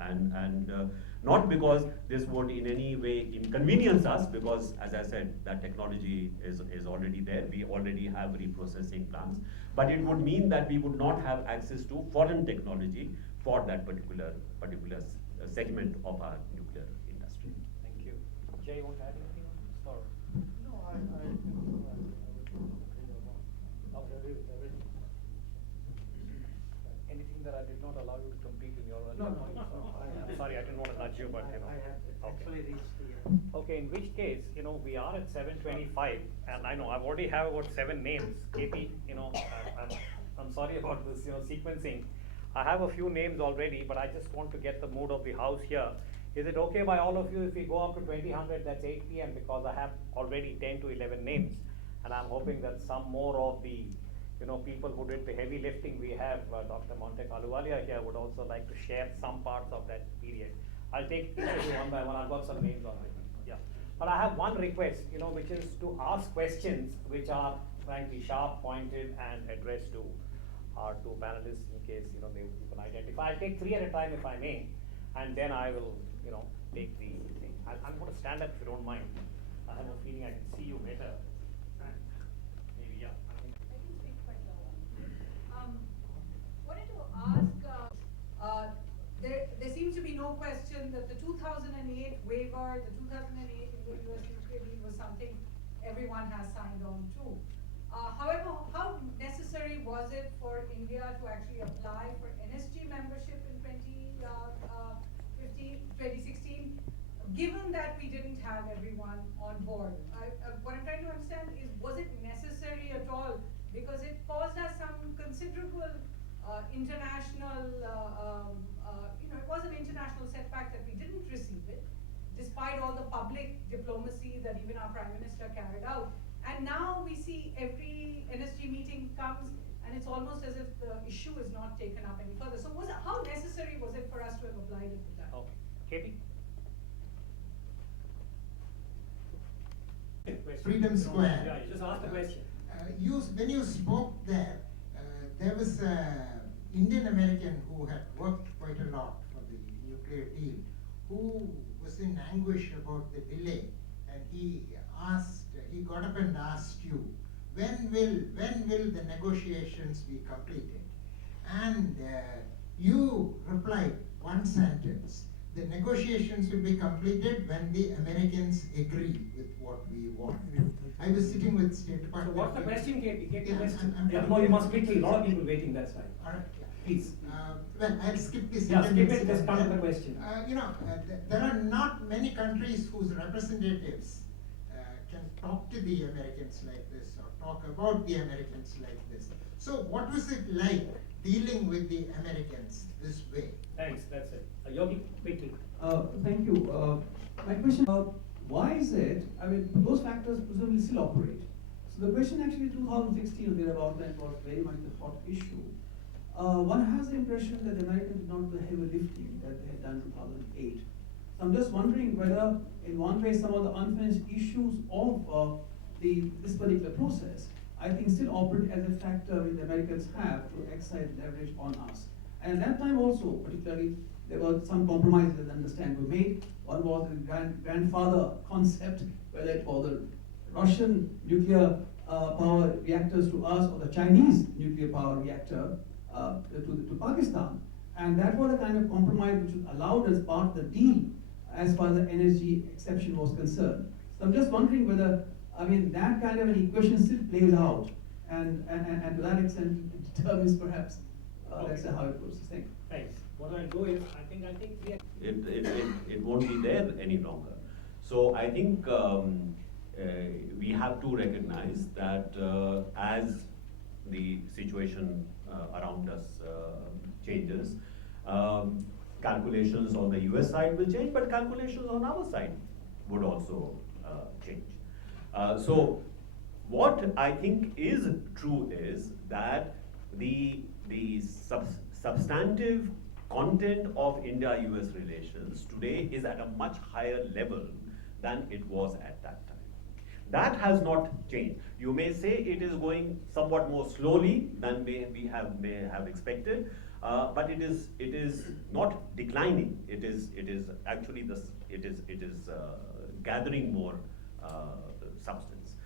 not because this would in any way inconvenience us, because as I said, that technology is already there. We already have reprocessing plants, but it would mean that we would not have access to foreign technology for that particular segment of our nuclear industry. Thank you. Jay, you want to add anything on this? Or? No, I agree with everything. Anything that I did not allow you to complete in your No, I'm sorry, I didn't want to nudge you, but I have actually reached the Okay, in which case, we are at 7:25, and I know I've already have about 7 names. KP, I'm sorry about this, sequencing. I have a few names already, but I just want to get the mood of the house here. Is it okay by all of you if we go up to 2000? That's 8 p.m. because I have already 10 to 11 names, and I'm hoping that some more of the people who did the heavy lifting. We have Dr. Monte Ahluwalia here would also like to share some parts of that period. I'll take each of you one by one. I've got some names on it. Yeah. But I have one request, which is to ask questions which are frankly sharp, pointed, and addressed to our two panelists in case, you can identify. I'll take three at a time if I may, and then I will, take the thing. I'm going to stand up if you don't mind. I have a feeling I can see you better. Maybe, yeah. I can speak quite well. Wanted to ask, there seems to be no question that the 2008 waiver, the 2008 Indo-US nuclear deal was something everyone has signed on to. However, how necessary was it for India to actually apply for NSG membership in 2016, given that we didn't have everyone on board? What I'm trying to understand is, was it necessary at all? Because it caused us some considerable international, it was an international setback that we didn't receive it, despite all the public diplomacy that even our Prime Minister carried out. And now we see every NSG meeting comes, and it's almost as if the issue is not taken up any further. So how necessary was it for us to have applied it to that? Okay. KP? Freedom Square. Yeah, you just ask the question. When you spoke there, there was an Indian American who had worked quite a lot for the nuclear deal, who was in anguish about the delay, and he got up and asked you, when will the negotiations be completed? And you replied one sentence: the negotiations will be completed when the Americans agree with what we want. I was sitting with State So Department. what's the question, KP? Get the Yeah, question. I'm No, you must quickly, a lot of people waiting, that's why. All right, yeah. Please. Well, I'll skip this. Yeah, skip it, just come to the question. There are not many countries whose representatives can talk to the Americans like this, or talk about the Americans like this. So what was it like dealing with the Americans this way? Thanks, that's it. Yogi, quickly. Thank you. My question, why is it, those factors presumably still operate. So the question actually 2016 or thereabout, that was very much the hot issue. One has the impression that the Americans did not do the heavy lifting that they had done in 2008. So I'm just wondering whether, in one way, some of the unfinished issues of this particular process, I think still operate as a factor which the Americans have to exercise leverage on us. And at that time also, particularly, there were some compromises that I understand were made. One was the grandfather concept, whether it was the Russian nuclear power reactors to us or the Chinese nuclear power reactor to Pakistan. And that was a kind of compromise which was allowed as part of the deal as far as the NSG exception was concerned. So I'm just wondering whether, that kind of an equation still plays out, and to that extent it determines perhaps, let's say, how it goes. Thank you. Thanks. What I'll do is, I think we are. It won't be there any longer. So I think we have to recognize that as the situation around us changes, calculations on the US side will change, but calculations on our side would also change. So what I think is true is that the substantive content of India-US relations today is at a much higher level than it was at that time. That has not changed. You may say it is going somewhat more slowly than may have expected, but it is not declining. It is actually gathering more substance.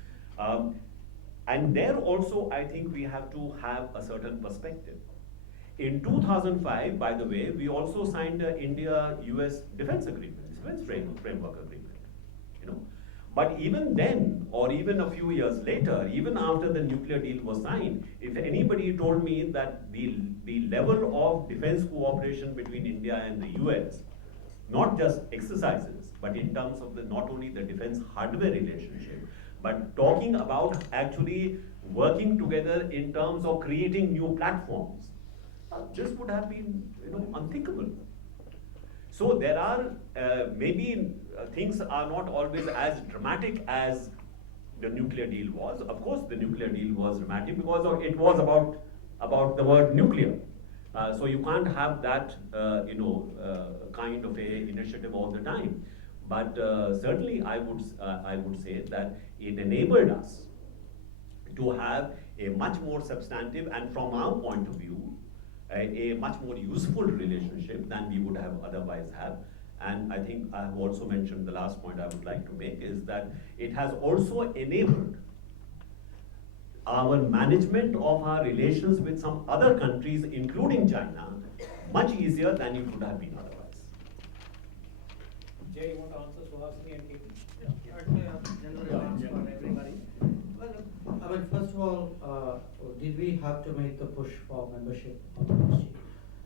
And there also, I think we have to have a certain perspective. In 2005, by the way, we also signed the India-US defense agreement, defense framework agreement. But even then, or even a few years later, even after the nuclear deal was signed, if anybody told me that the level of defense cooperation between India and the US, not just exercises, but in terms of not only the defense hardware relationship, but talking about actually working together in terms of creating new platforms, this would have been unthinkable. So there are maybe things are not always as dramatic as the nuclear deal was. Of course, the nuclear deal was dramatic because it was about the word nuclear. So you can't have that, kind of a initiative all the time. But certainly, I would say that it enabled us to have a much more substantive and, from our point of view, a much more useful relationship than we would have otherwise have. And I think I have also mentioned, the last point I would like to make is that it has also enabled our management of our relations with some other countries, including China, much easier than it would have been otherwise. Jay, you want to answer Suhasini and Katie? General remarks for everybody. Well, I mean, first of all, did we have to make the push for membership of NSG?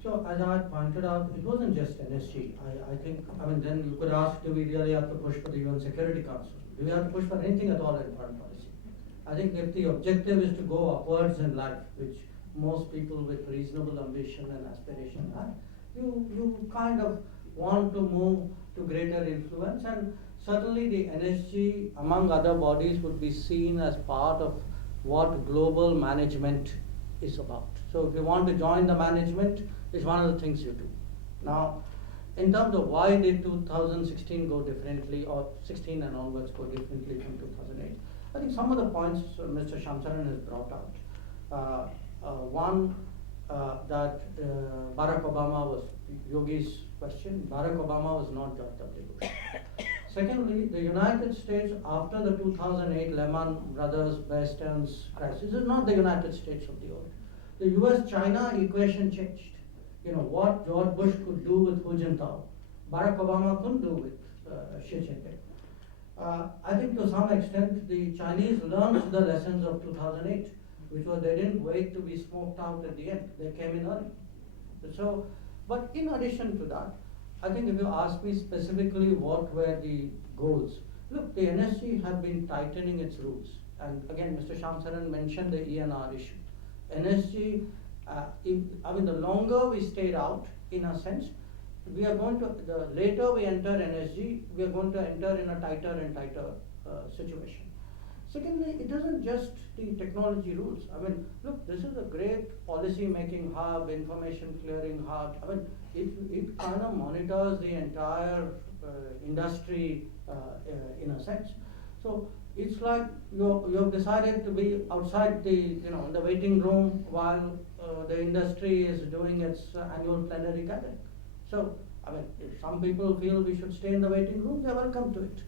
So as I pointed out, it wasn't just NSG. I think, I mean, then you could ask, do we really have to push for the UN Security Council? Do we have to push for anything at all in foreign policy? I think if the objective is to go upwards in life, which most people with reasonable ambition and aspiration have, you kind of want to move to greater influence, and certainly the NSG, among other bodies, would be seen as part of what global management is about. So if you want to join the management, it's one of the things you do. Now, in terms of why did 2016 go differently, or 16 and onwards go differently from 2008, I think some of the points Mr. Saran has brought out. One, that Barack Obama was Yogi's question. Barack Obama was not George W. Bush. Secondly, the United States, after the 2008 Lehman Brothers Bear Stearns crisis, is not the United States of the old. The US-China equation changed. You know, what George Bush could do with Hu Jintao, Barack Obama couldn't do with Xi Jinping. I think to some extent the Chinese learned the lessons of 2008, which was they didn't wait to be smoked out at the end, they came in early. So, but in addition to that, I think if you ask me specifically what were the goals, look, the NSG had been tightening its rules. And again, Mr. Saran mentioned the ENR issue. NSG, I mean, the longer we stayed out, in a sense, we are going to, the later we enter NSG, we are going to enter in a tighter and tighter situation. Secondly, it isn't just the technology rules. I mean, look, this is a great policy making hub, information clearing hub. I mean, it kind of monitors the entire industry in a sense. So it's like you've decided to be outside the, in the waiting room while the industry is doing its annual plenary gathering. So, I mean, if some people feel we should stay in the waiting room, they're welcome to it.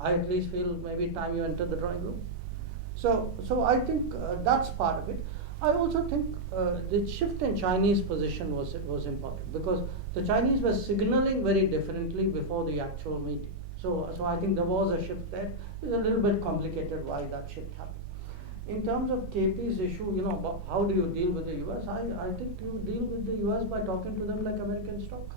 I at least feel maybe time you enter the drawing room. So I think that's part of it. I also think the shift in Chinese position was important, because the Chinese were signaling very differently before the actual meeting. So I think there was a shift there. It's a little bit complicated why that shift happened. In terms of KP's issue, about how do you deal with the US, I think you deal with the US by talking to them like Americans talk.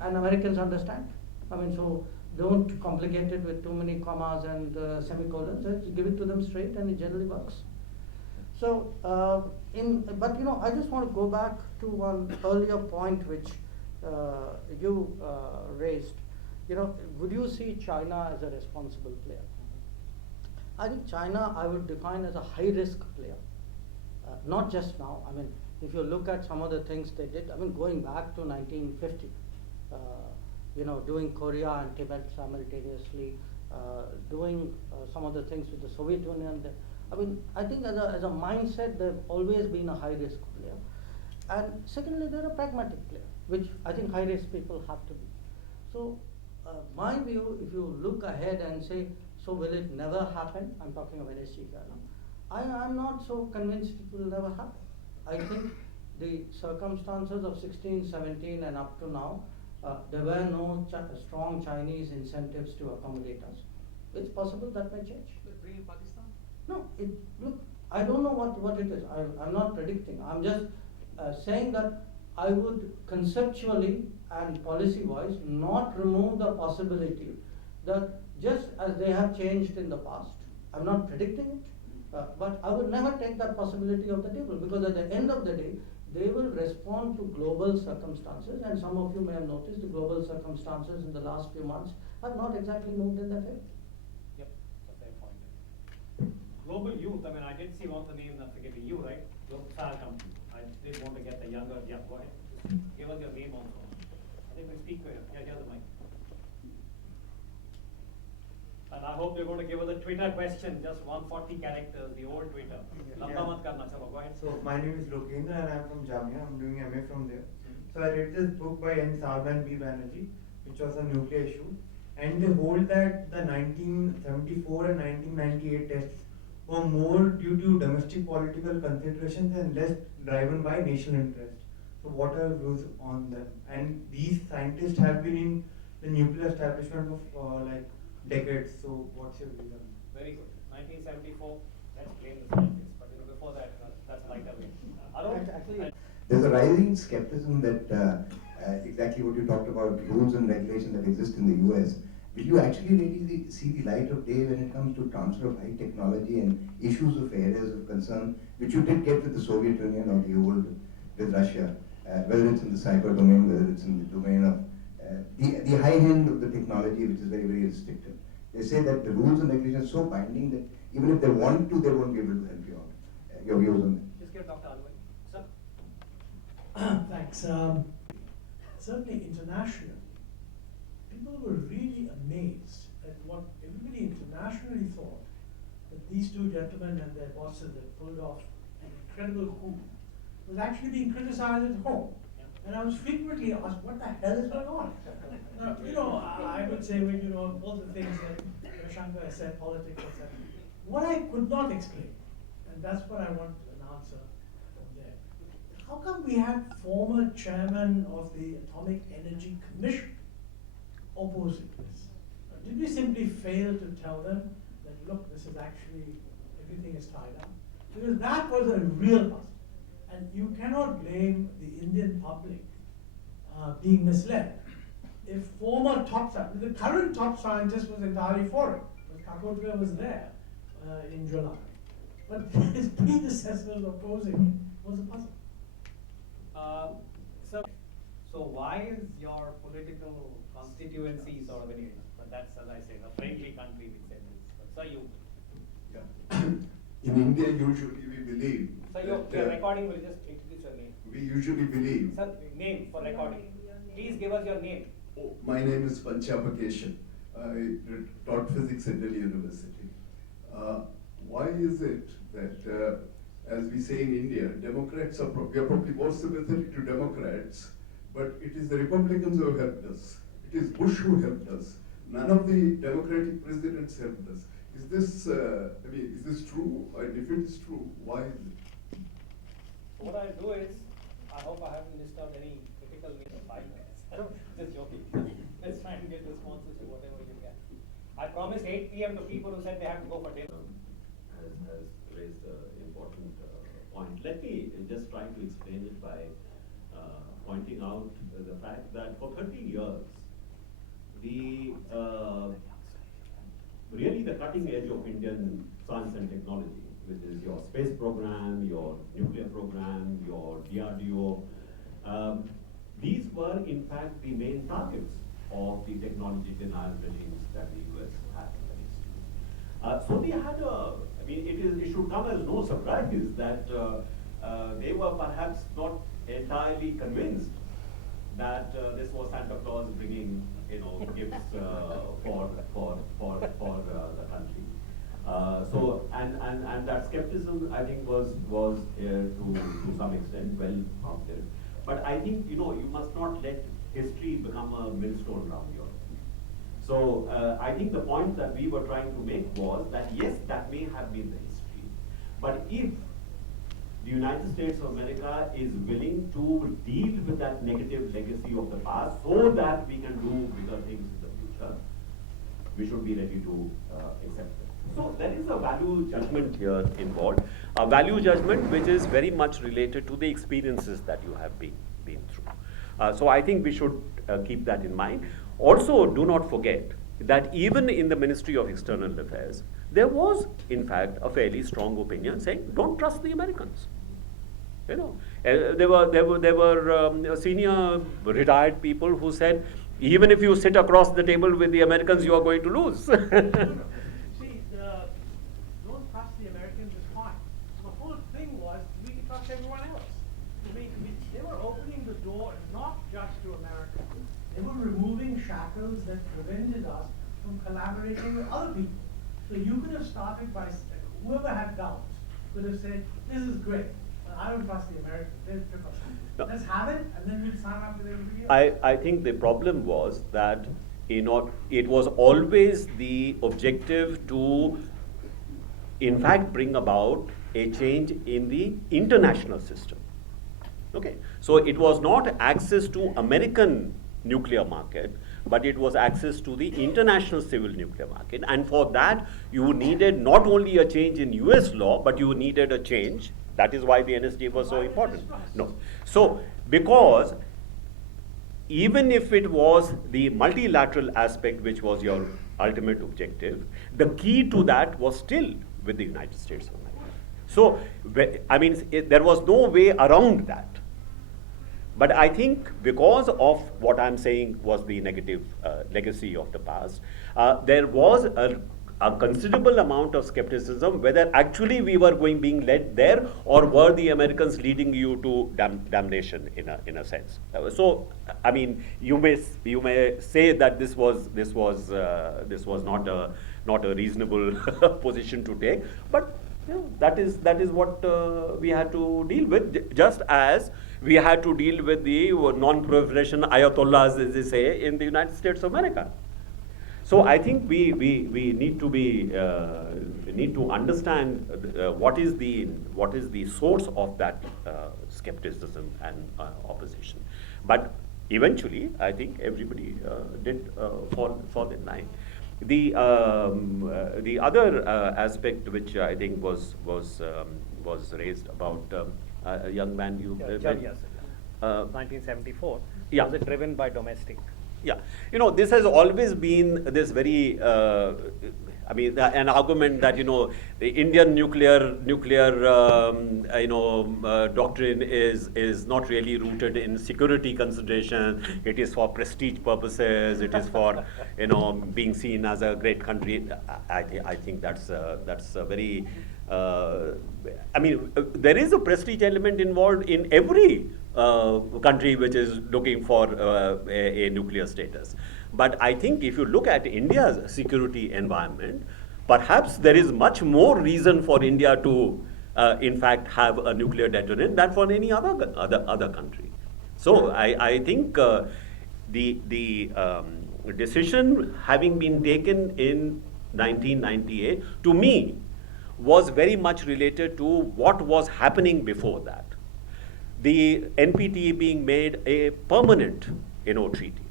And Americans understand. I mean, so don't complicate it with too many commas and semicolons. Just give it to them straight, and it generally works. So, but I just want to go back to one earlier point which you raised. Would you see China as a responsible player? I think China I would define as a high-risk player. Not just now. I mean, if you look at some of the things they did, I mean, going back to 1950, doing Korea and Tibet simultaneously, doing some of the things with the Soviet Union. I mean, I think as a mindset, they've always been a high-risk player. And secondly, they're a pragmatic player, which I think high-risk people have to be. So, my view, if you look ahead and say, so will it never happen? I'm talking of NSG here now. I'm not so convinced it will never happen. I think the circumstances of 16, 17 and up to now, there were no strong Chinese incentives to accommodate us. It's possible that may change. Bring Pakistan? No, look, I don't know what it is. I'm not predicting. I'm just saying that I would conceptually and policy-wise not remove the possibility that just as they have changed in the past, I'm not predicting it, but I would never take that possibility off the table, because at the end of the day, they will respond to global circumstances, and some of you may have noticed the global circumstances in the last few months have not exactly moved in their favor. Yep, that's a fair point. Global youth, I mean, I did see one of the names, I'm forgetting you, right? Global Saran company. I did want to get the younger, yeah, go ahead. Just give us your name also. I think we'll speak for you. Yeah, here's the mic. And I hope you're going to give us a Twitter question, just 140 characters, the old Twitter. Lamba mat karna, chalo, go ahead. So my name is Lokendra and I'm from Jamia. I'm doing MA from there. So I read this book by N. Sarban B. Banerjee, which was a nuclear issue, and they hold that the 1974 and 1998 tests were more due to domestic political considerations and less driven by national interest. So what are your views on them? And these scientists have been in the nuclear establishment of like decades. So what's your view on that? Very good. 1974, let's blame the scientists. But before that, that's lighter way. Actually, There's a rising skepticism that exactly what you talked about, rules and regulations that exist in the US. Will you actually really see the light of day when it comes to transfer of high technology and issues of areas of concern, which you did get with the Soviet Union or the old with Russia, whether it's in the cyber domain, whether it's in the domain of the high end of the technology, which is very, very restrictive. They say that the rules and regulations are so binding that even if they want to, they won't be able to help you out. Your views on that? Just give Dr. Alway. Sir? Thanks. Certainly internationally, people were really amazed at what everybody internationally thought that these two gentlemen and their bosses had pulled off an incredible coup was actually being criticized at home. And I was frequently asked, what the hell is going on? Now, I would say, well, all the things that Jaishankar has said, politics, etc. What I could not explain, and that's what I want an answer from there. How come we had former chairman of the Atomic Energy Commission opposing this? Did we simply fail to tell them that, look, this is actually, everything is tied up? Because that was a real bust. And you cannot blame the Indian public being misled. If former top scientist, the current top scientist was entirely for it, because Kakotwar was there in July. But his predecessors opposing it was a puzzle. So why is your political constituency sort of anyway? But that's, as I say, a friendly country we said this. But sir, you. Yeah. In India, usually we believe. Sir, your recording will just introduce your name. We usually believe. Sir, name for recording. Please give us your name. Oh, my name is Panchapakeshan. I taught physics at Delhi University. Why is it that, as we say in India, Democrats we are probably more sympathetic to Democrats, but it is the Republicans who have helped us. It is Bush who helped us. None of the Democratic presidents helped us. Is this, is this true? And if it is true, why is it? What I'll do is, I hope I haven't missed out any critical needs of 5 minutes. Just joking. Let's try and get responses to whatever you can. I promised 8 p.m. to people who said they have to go for dinner. Has raised an important point. Let me just try to explain it by pointing out the fact that for 30 years, really the cutting edge of Indian science and technology, which is your space program, your nuclear program, your DRDO, these were in fact the main targets of the technology denial regimes that the US had in the history. So they had it should come as no surprise that they were perhaps not entirely convinced that this was Santa Claus bringing, gifts for the country. And that skepticism, I think, was to some extent well founded. But I think you must not let history become a millstone around your neck. So I think the point that we were trying to make was that yes, that may have been the history, but if the United States of America is willing to deal with that negative legacy of the past so that we can do bigger things in the future, we should be ready to accept it. So there is a value judgment here involved, a value judgment which is very much related to the experiences that you have been through. So I think we should keep that in mind. Also, do not forget that even in the Ministry of External Affairs, there was in fact a fairly strong opinion saying, don't trust the Americans. There were senior retired people who said, even if you sit across the table with the Americans, you are going to lose. See, don't trust the Americans. They were removing shackles that prevented us from collaborating with other people. So you could have started by, whoever had doubts could have said, this is great, but I don't trust the Americans, they'll trip us. No. Let's have it, and then we'll sign up with everybody else. I think the problem was that it was always the objective to, in fact, bring about a change in the international system. Okay, so it was not access to American nuclear market, but it was access to the international civil nuclear market, and for that you needed not only a change in US law, but you needed a change. That is why the NSG was so important. No, so because even if it was the multilateral aspect which was your ultimate objective, the key to that was still with the United States of America. So, I mean, there was no way around that. But I think because of what I'm saying was the negative legacy of the past, there was a considerable amount of skepticism whether actually we were being led there, or were the Americans leading you to damnation in a sense. So I mean, you may say that this was not a reasonable position to take, but you know, that is what we had to deal with, just as we had to deal with the non-proliferation ayatollahs, as they say, in the United States of America. So I think we need to understand what is the source of that skepticism and opposition. But eventually, I think everybody did fall in line. The other aspect which I think was raised about a young man you Yes, 1974. Yeah. Was it driven by domestic? Yeah, you know, this has always been this very, I mean, an argument that, you know, the Indian nuclear doctrine is not really rooted in security consideration. It is for prestige purposes. It is for, you know, being seen as a great country. I think that's a very, I mean, there is a prestige element involved in every country which is looking for a nuclear status. But I think if you look at India's security environment, perhaps there is much more reason for India to, in fact, have a nuclear deterrent than for any other country. So I think the decision having been taken in 1998, to me, was very much related to what was happening before that. The NPT being made a permanent, treaty.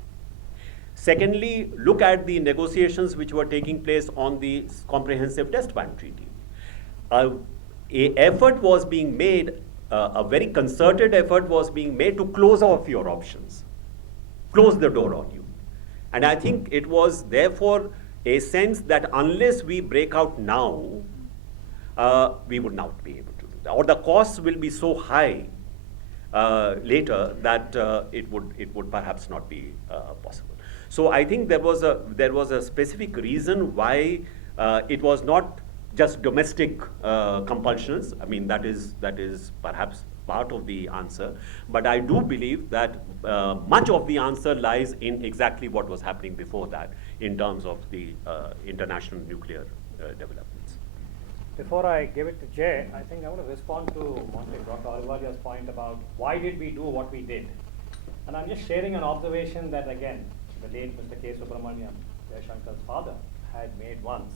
Secondly, look at the negotiations which were taking place on the Comprehensive Test Ban Treaty. A effort was being made, a very concerted effort was being made to close off your options, close the door on you. And I think it was therefore a sense that unless we break out now, we would not be able to do that, or the costs will be so high later that it would perhaps not be possible. So I think there was a specific reason why it was not just domestic compulsions. I mean, that is perhaps part of the answer, but I do believe that much of the answer lies in exactly what was happening before that in terms of the international nuclear developments. Before I give it to Jay, I think I want to respond to Dr. Ahluwalia's point about why did we do what we did. And I'm just sharing an observation that, again, the late Mr. K. Subramaniam, Jaishankar's father, had made once.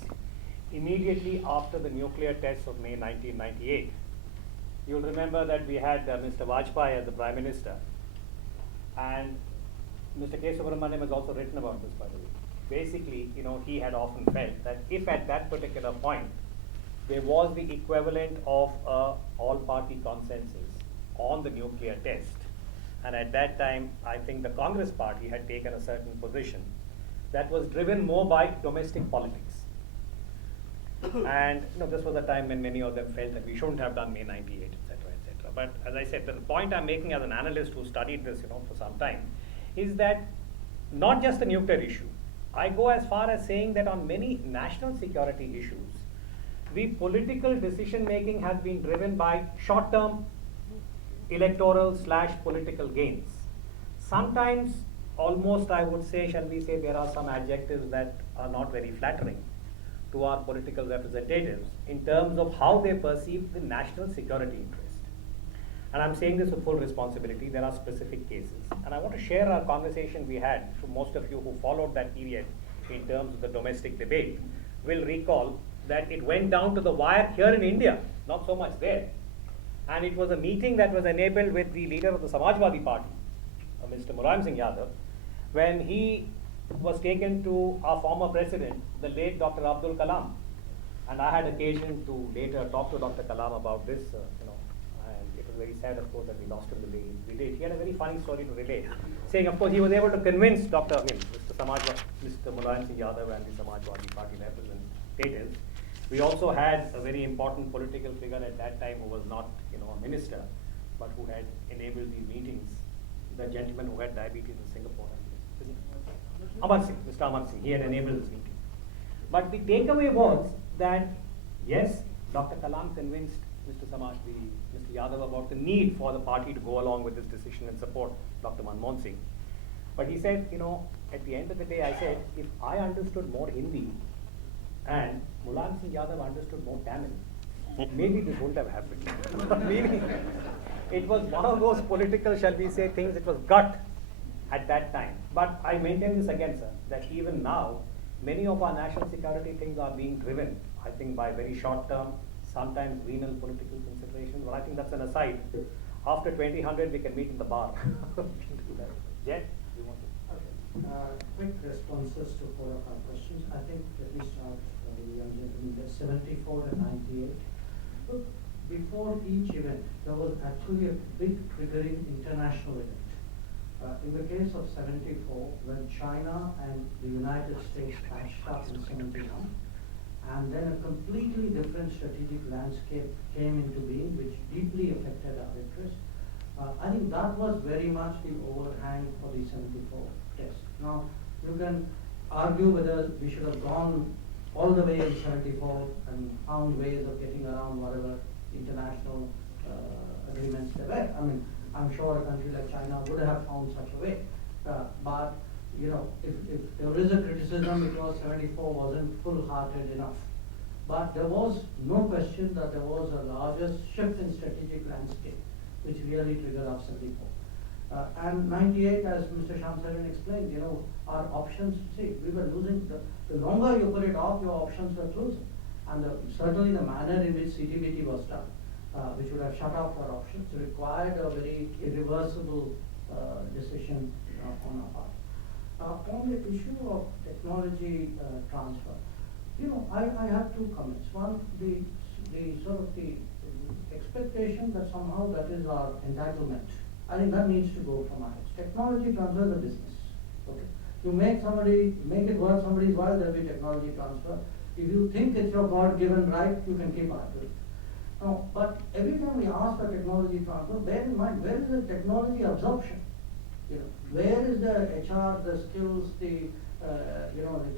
Immediately after the nuclear tests of May 1998, you'll remember that we had Mr. Vajpayee as the Prime Minister. And Mr. K. Subramaniam has also written about this, by the way. Basically, he had often felt that if at that particular point, there was the equivalent of all-party consensus on the nuclear test. And at that time, I think the Congress party had taken a certain position that was driven more by domestic politics. And this was a time when many of them felt that we shouldn't have done May 98, etc., etc. But as I said, the point I'm making as an analyst who studied this, for some time, is that not just the nuclear issue. I go as far as saying that on many national security issues, the political decision making has been driven by short-term electoral / political gains. Sometimes almost, I would say, shall we say, there are some adjectives that are not very flattering to our political representatives in terms of how they perceive the national security interest. And I'm saying this with full responsibility. There are specific cases. And I want to share a conversation we had to most of you who followed that period in terms of the domestic debate will recall that it went down to the wire here in India, not so much there. And it was a meeting that was enabled with the leader of the Samajwadi Party, Mr. Mulayam Singh Yadav, when he was taken to our former president, the late Dr. Abdul Kalam. And I had occasion to later talk to Dr. Kalam about this, and it was very sad, of course, that we lost him the way we did. He had a very funny story to relate, saying, of course, he was able to convince Mr. Mulayam Singh Yadav and the Samajwadi Party representatives. We also had a very important political figure at that time who was not, a minister, but who had enabled these meetings. The gentleman who had diabetes in Singapore, Amar Singh, Mr. Amar Singh, he had enabled this meeting. But the takeaway was that, yes, Dr. Kalam convinced Mr. Yadav about the need for the party to go along with this decision and support Dr. Manmohan Singh. But he said, at the end of the day, I said, if I understood more Hindi and Mulayam Singh Yadav understood more Tamil, maybe this wouldn't have happened. Meaning, it was one of those political, shall we say, things, it was gut at that time. But I maintain this again, sir, that even now, many of our national security things are being driven, I think, by very short term, sometimes venal political considerations. But I think that's an aside. After 2000, we can meet in the bar. We can do that. Jet, you want to? Okay. Quick responses to 4 of our questions. I think, let me start with the young gentleman. There's 74 and 98. Look, before each event, there was actually a big triggering international event. In the case of 74, when China and the United States patched up in 71, and then a completely different strategic landscape came into being, which deeply affected our interests. I think that was very much the overhang for the 74 test. Now, you can argue whether we should have gone all the way in 74 and found ways of getting around whatever international agreements there were. I mean, I'm sure a country like China would have found such a way. But, if there is a criticism, because 74 wasn't full-hearted enough. But there was no question that there was a larger shift in strategic landscape, which really triggered up 74. And 98, as Mr. Shyam explained, our options, we were losing, the longer you put it off, your options were closing. And certainly the manner in which CTBT was done, which would have shut off our options, required a very irreversible decision on our part. On the issue of technology transfer, I have 2 comments. One, the sort of the expectation that somehow that is our entitlement. I think that needs to go from our heads. Technology transfer is a business. Okay. You make it worth somebody's while, there will be technology transfer. If you think it's your God-given right, you can keep arguing. Now, but every time we ask for technology transfer, bear in mind, where is the technology absorption? Where is the HR, the skills, the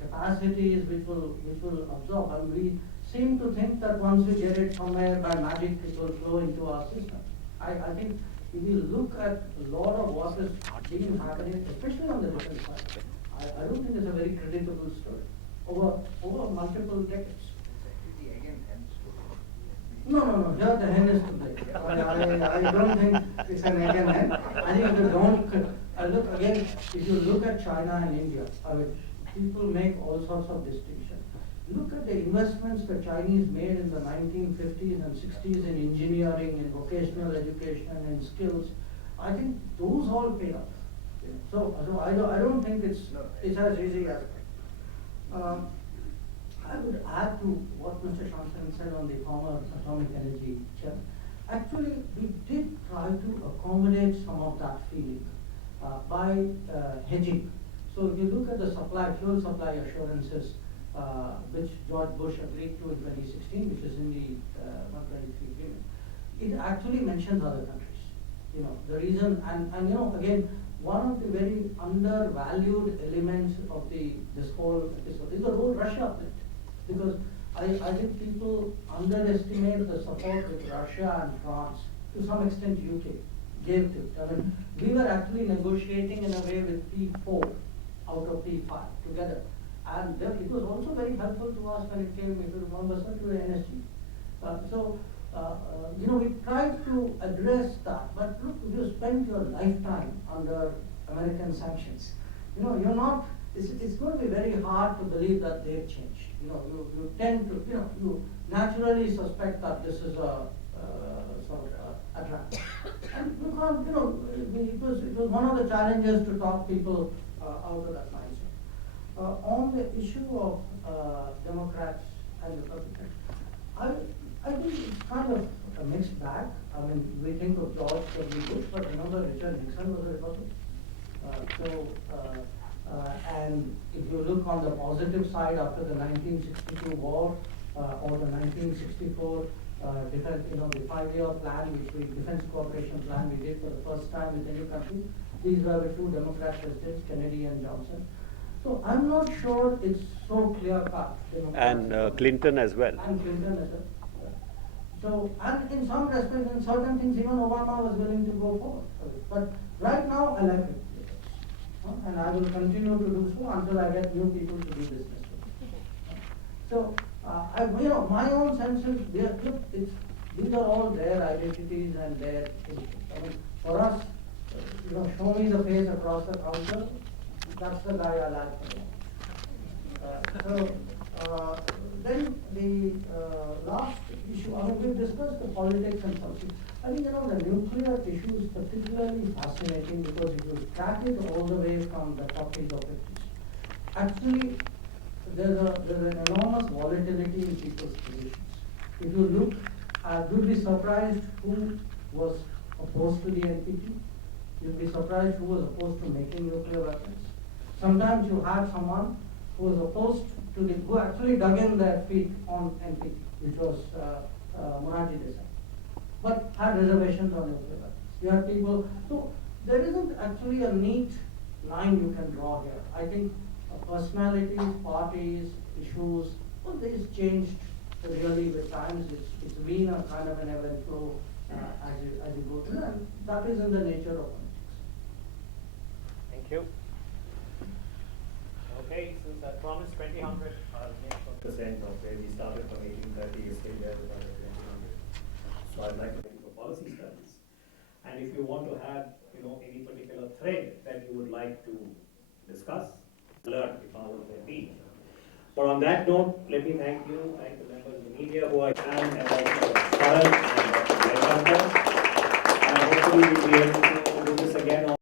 capacities which will absorb? And we seem to think that once we get it somewhere by magic, it will flow into our system. I think if you look at a lot of what is being happening, especially on the defense side, I don't think it's a very creditable story over multiple decades. No, here the hen is to blame. I don't think it's an egg and hen. I think if you don't, look again, if you look at China and India, people make all sorts of distinctions. Look at the investments the Chinese made in the 1950s and 60s in engineering, in vocational education, in skills. I think those all paid off. So I don't think it's as easy as it. I would add to what Mr. Shankaran said on the former atomic energy chairman. Actually, we did try to accommodate some of that feeling by hedging. So if you look at the fuel supply assurances, which George Bush agreed to in 2016, which is in the 123 agreement, it actually mentions other countries. The reason, and again, one of the very undervalued elements of this whole episode is the role Russia played. Because I think people underestimate the support with Russia and France, to some extent UK. gave to. I mean, we were actually negotiating in a way with P4 out of P5 together. And it was also very helpful to us when it came, if you remember, sir, to the NSG. We tried to address that, but look, if you spend your lifetime under American sanctions, you're not, it's going to be very hard to believe that they've changed. You tend to, you naturally suspect that this is a sort of a trap. And you can't, it was one of the challenges to talk people out of that mindset. On the issue of Democrats and Republicans, I think it's kind of a mixed bag. I mean, we think of George W. Bush, but remember Richard Nixon was a Republican. And if you look on the positive side after the 1962 war or the 1964 defense, the 5-year plan, defense cooperation plan we did for the first time with any country, these were the two Democrat presidents, Kennedy and Johnson. So I'm not sure it's so clear cut. And Clinton as well. And Clinton as well. So, and in some respects, in certain things, even Obama was willing to go forward. But right now, I like it. And I will continue to do so until I get new people to do business with. So, my own sense is, these are all their identities and their issues. I mean, for us, show me the face across the counter, that's the guy I like for them. Then the last issue, we've discussed the politics and policy. I think, the nuclear issue is particularly fascinating because if you track it all the way from the 40s or 50s, actually, there's an enormous volatility in people's positions. If you look, you'll be surprised who was opposed to the NPT. You'll be surprised who was opposed to making nuclear weapons. Sometimes you had someone who was opposed to who actually dug in their feet on NPT, which was Monaji Desai, but had reservations on nuclear weapons. You have people, so there isn't actually a neat line you can draw here. I think personalities, parties, issues, well, these changed really with times. It's been a kind of an ebb and flow as you go through, and that is in the nature of politics. Thank you. Okay, since I promised 2000, I'll make sure. Percent of where we started from 1830 is still there without 2000. So I'd like to think for policy studies. And if you want to have, any particular thread that you would like to discuss, alert if I was there be. But on that note, let me thank the members of the media who I can, and also Saran and Dr. Jaishankar. And hopefully we'll be able to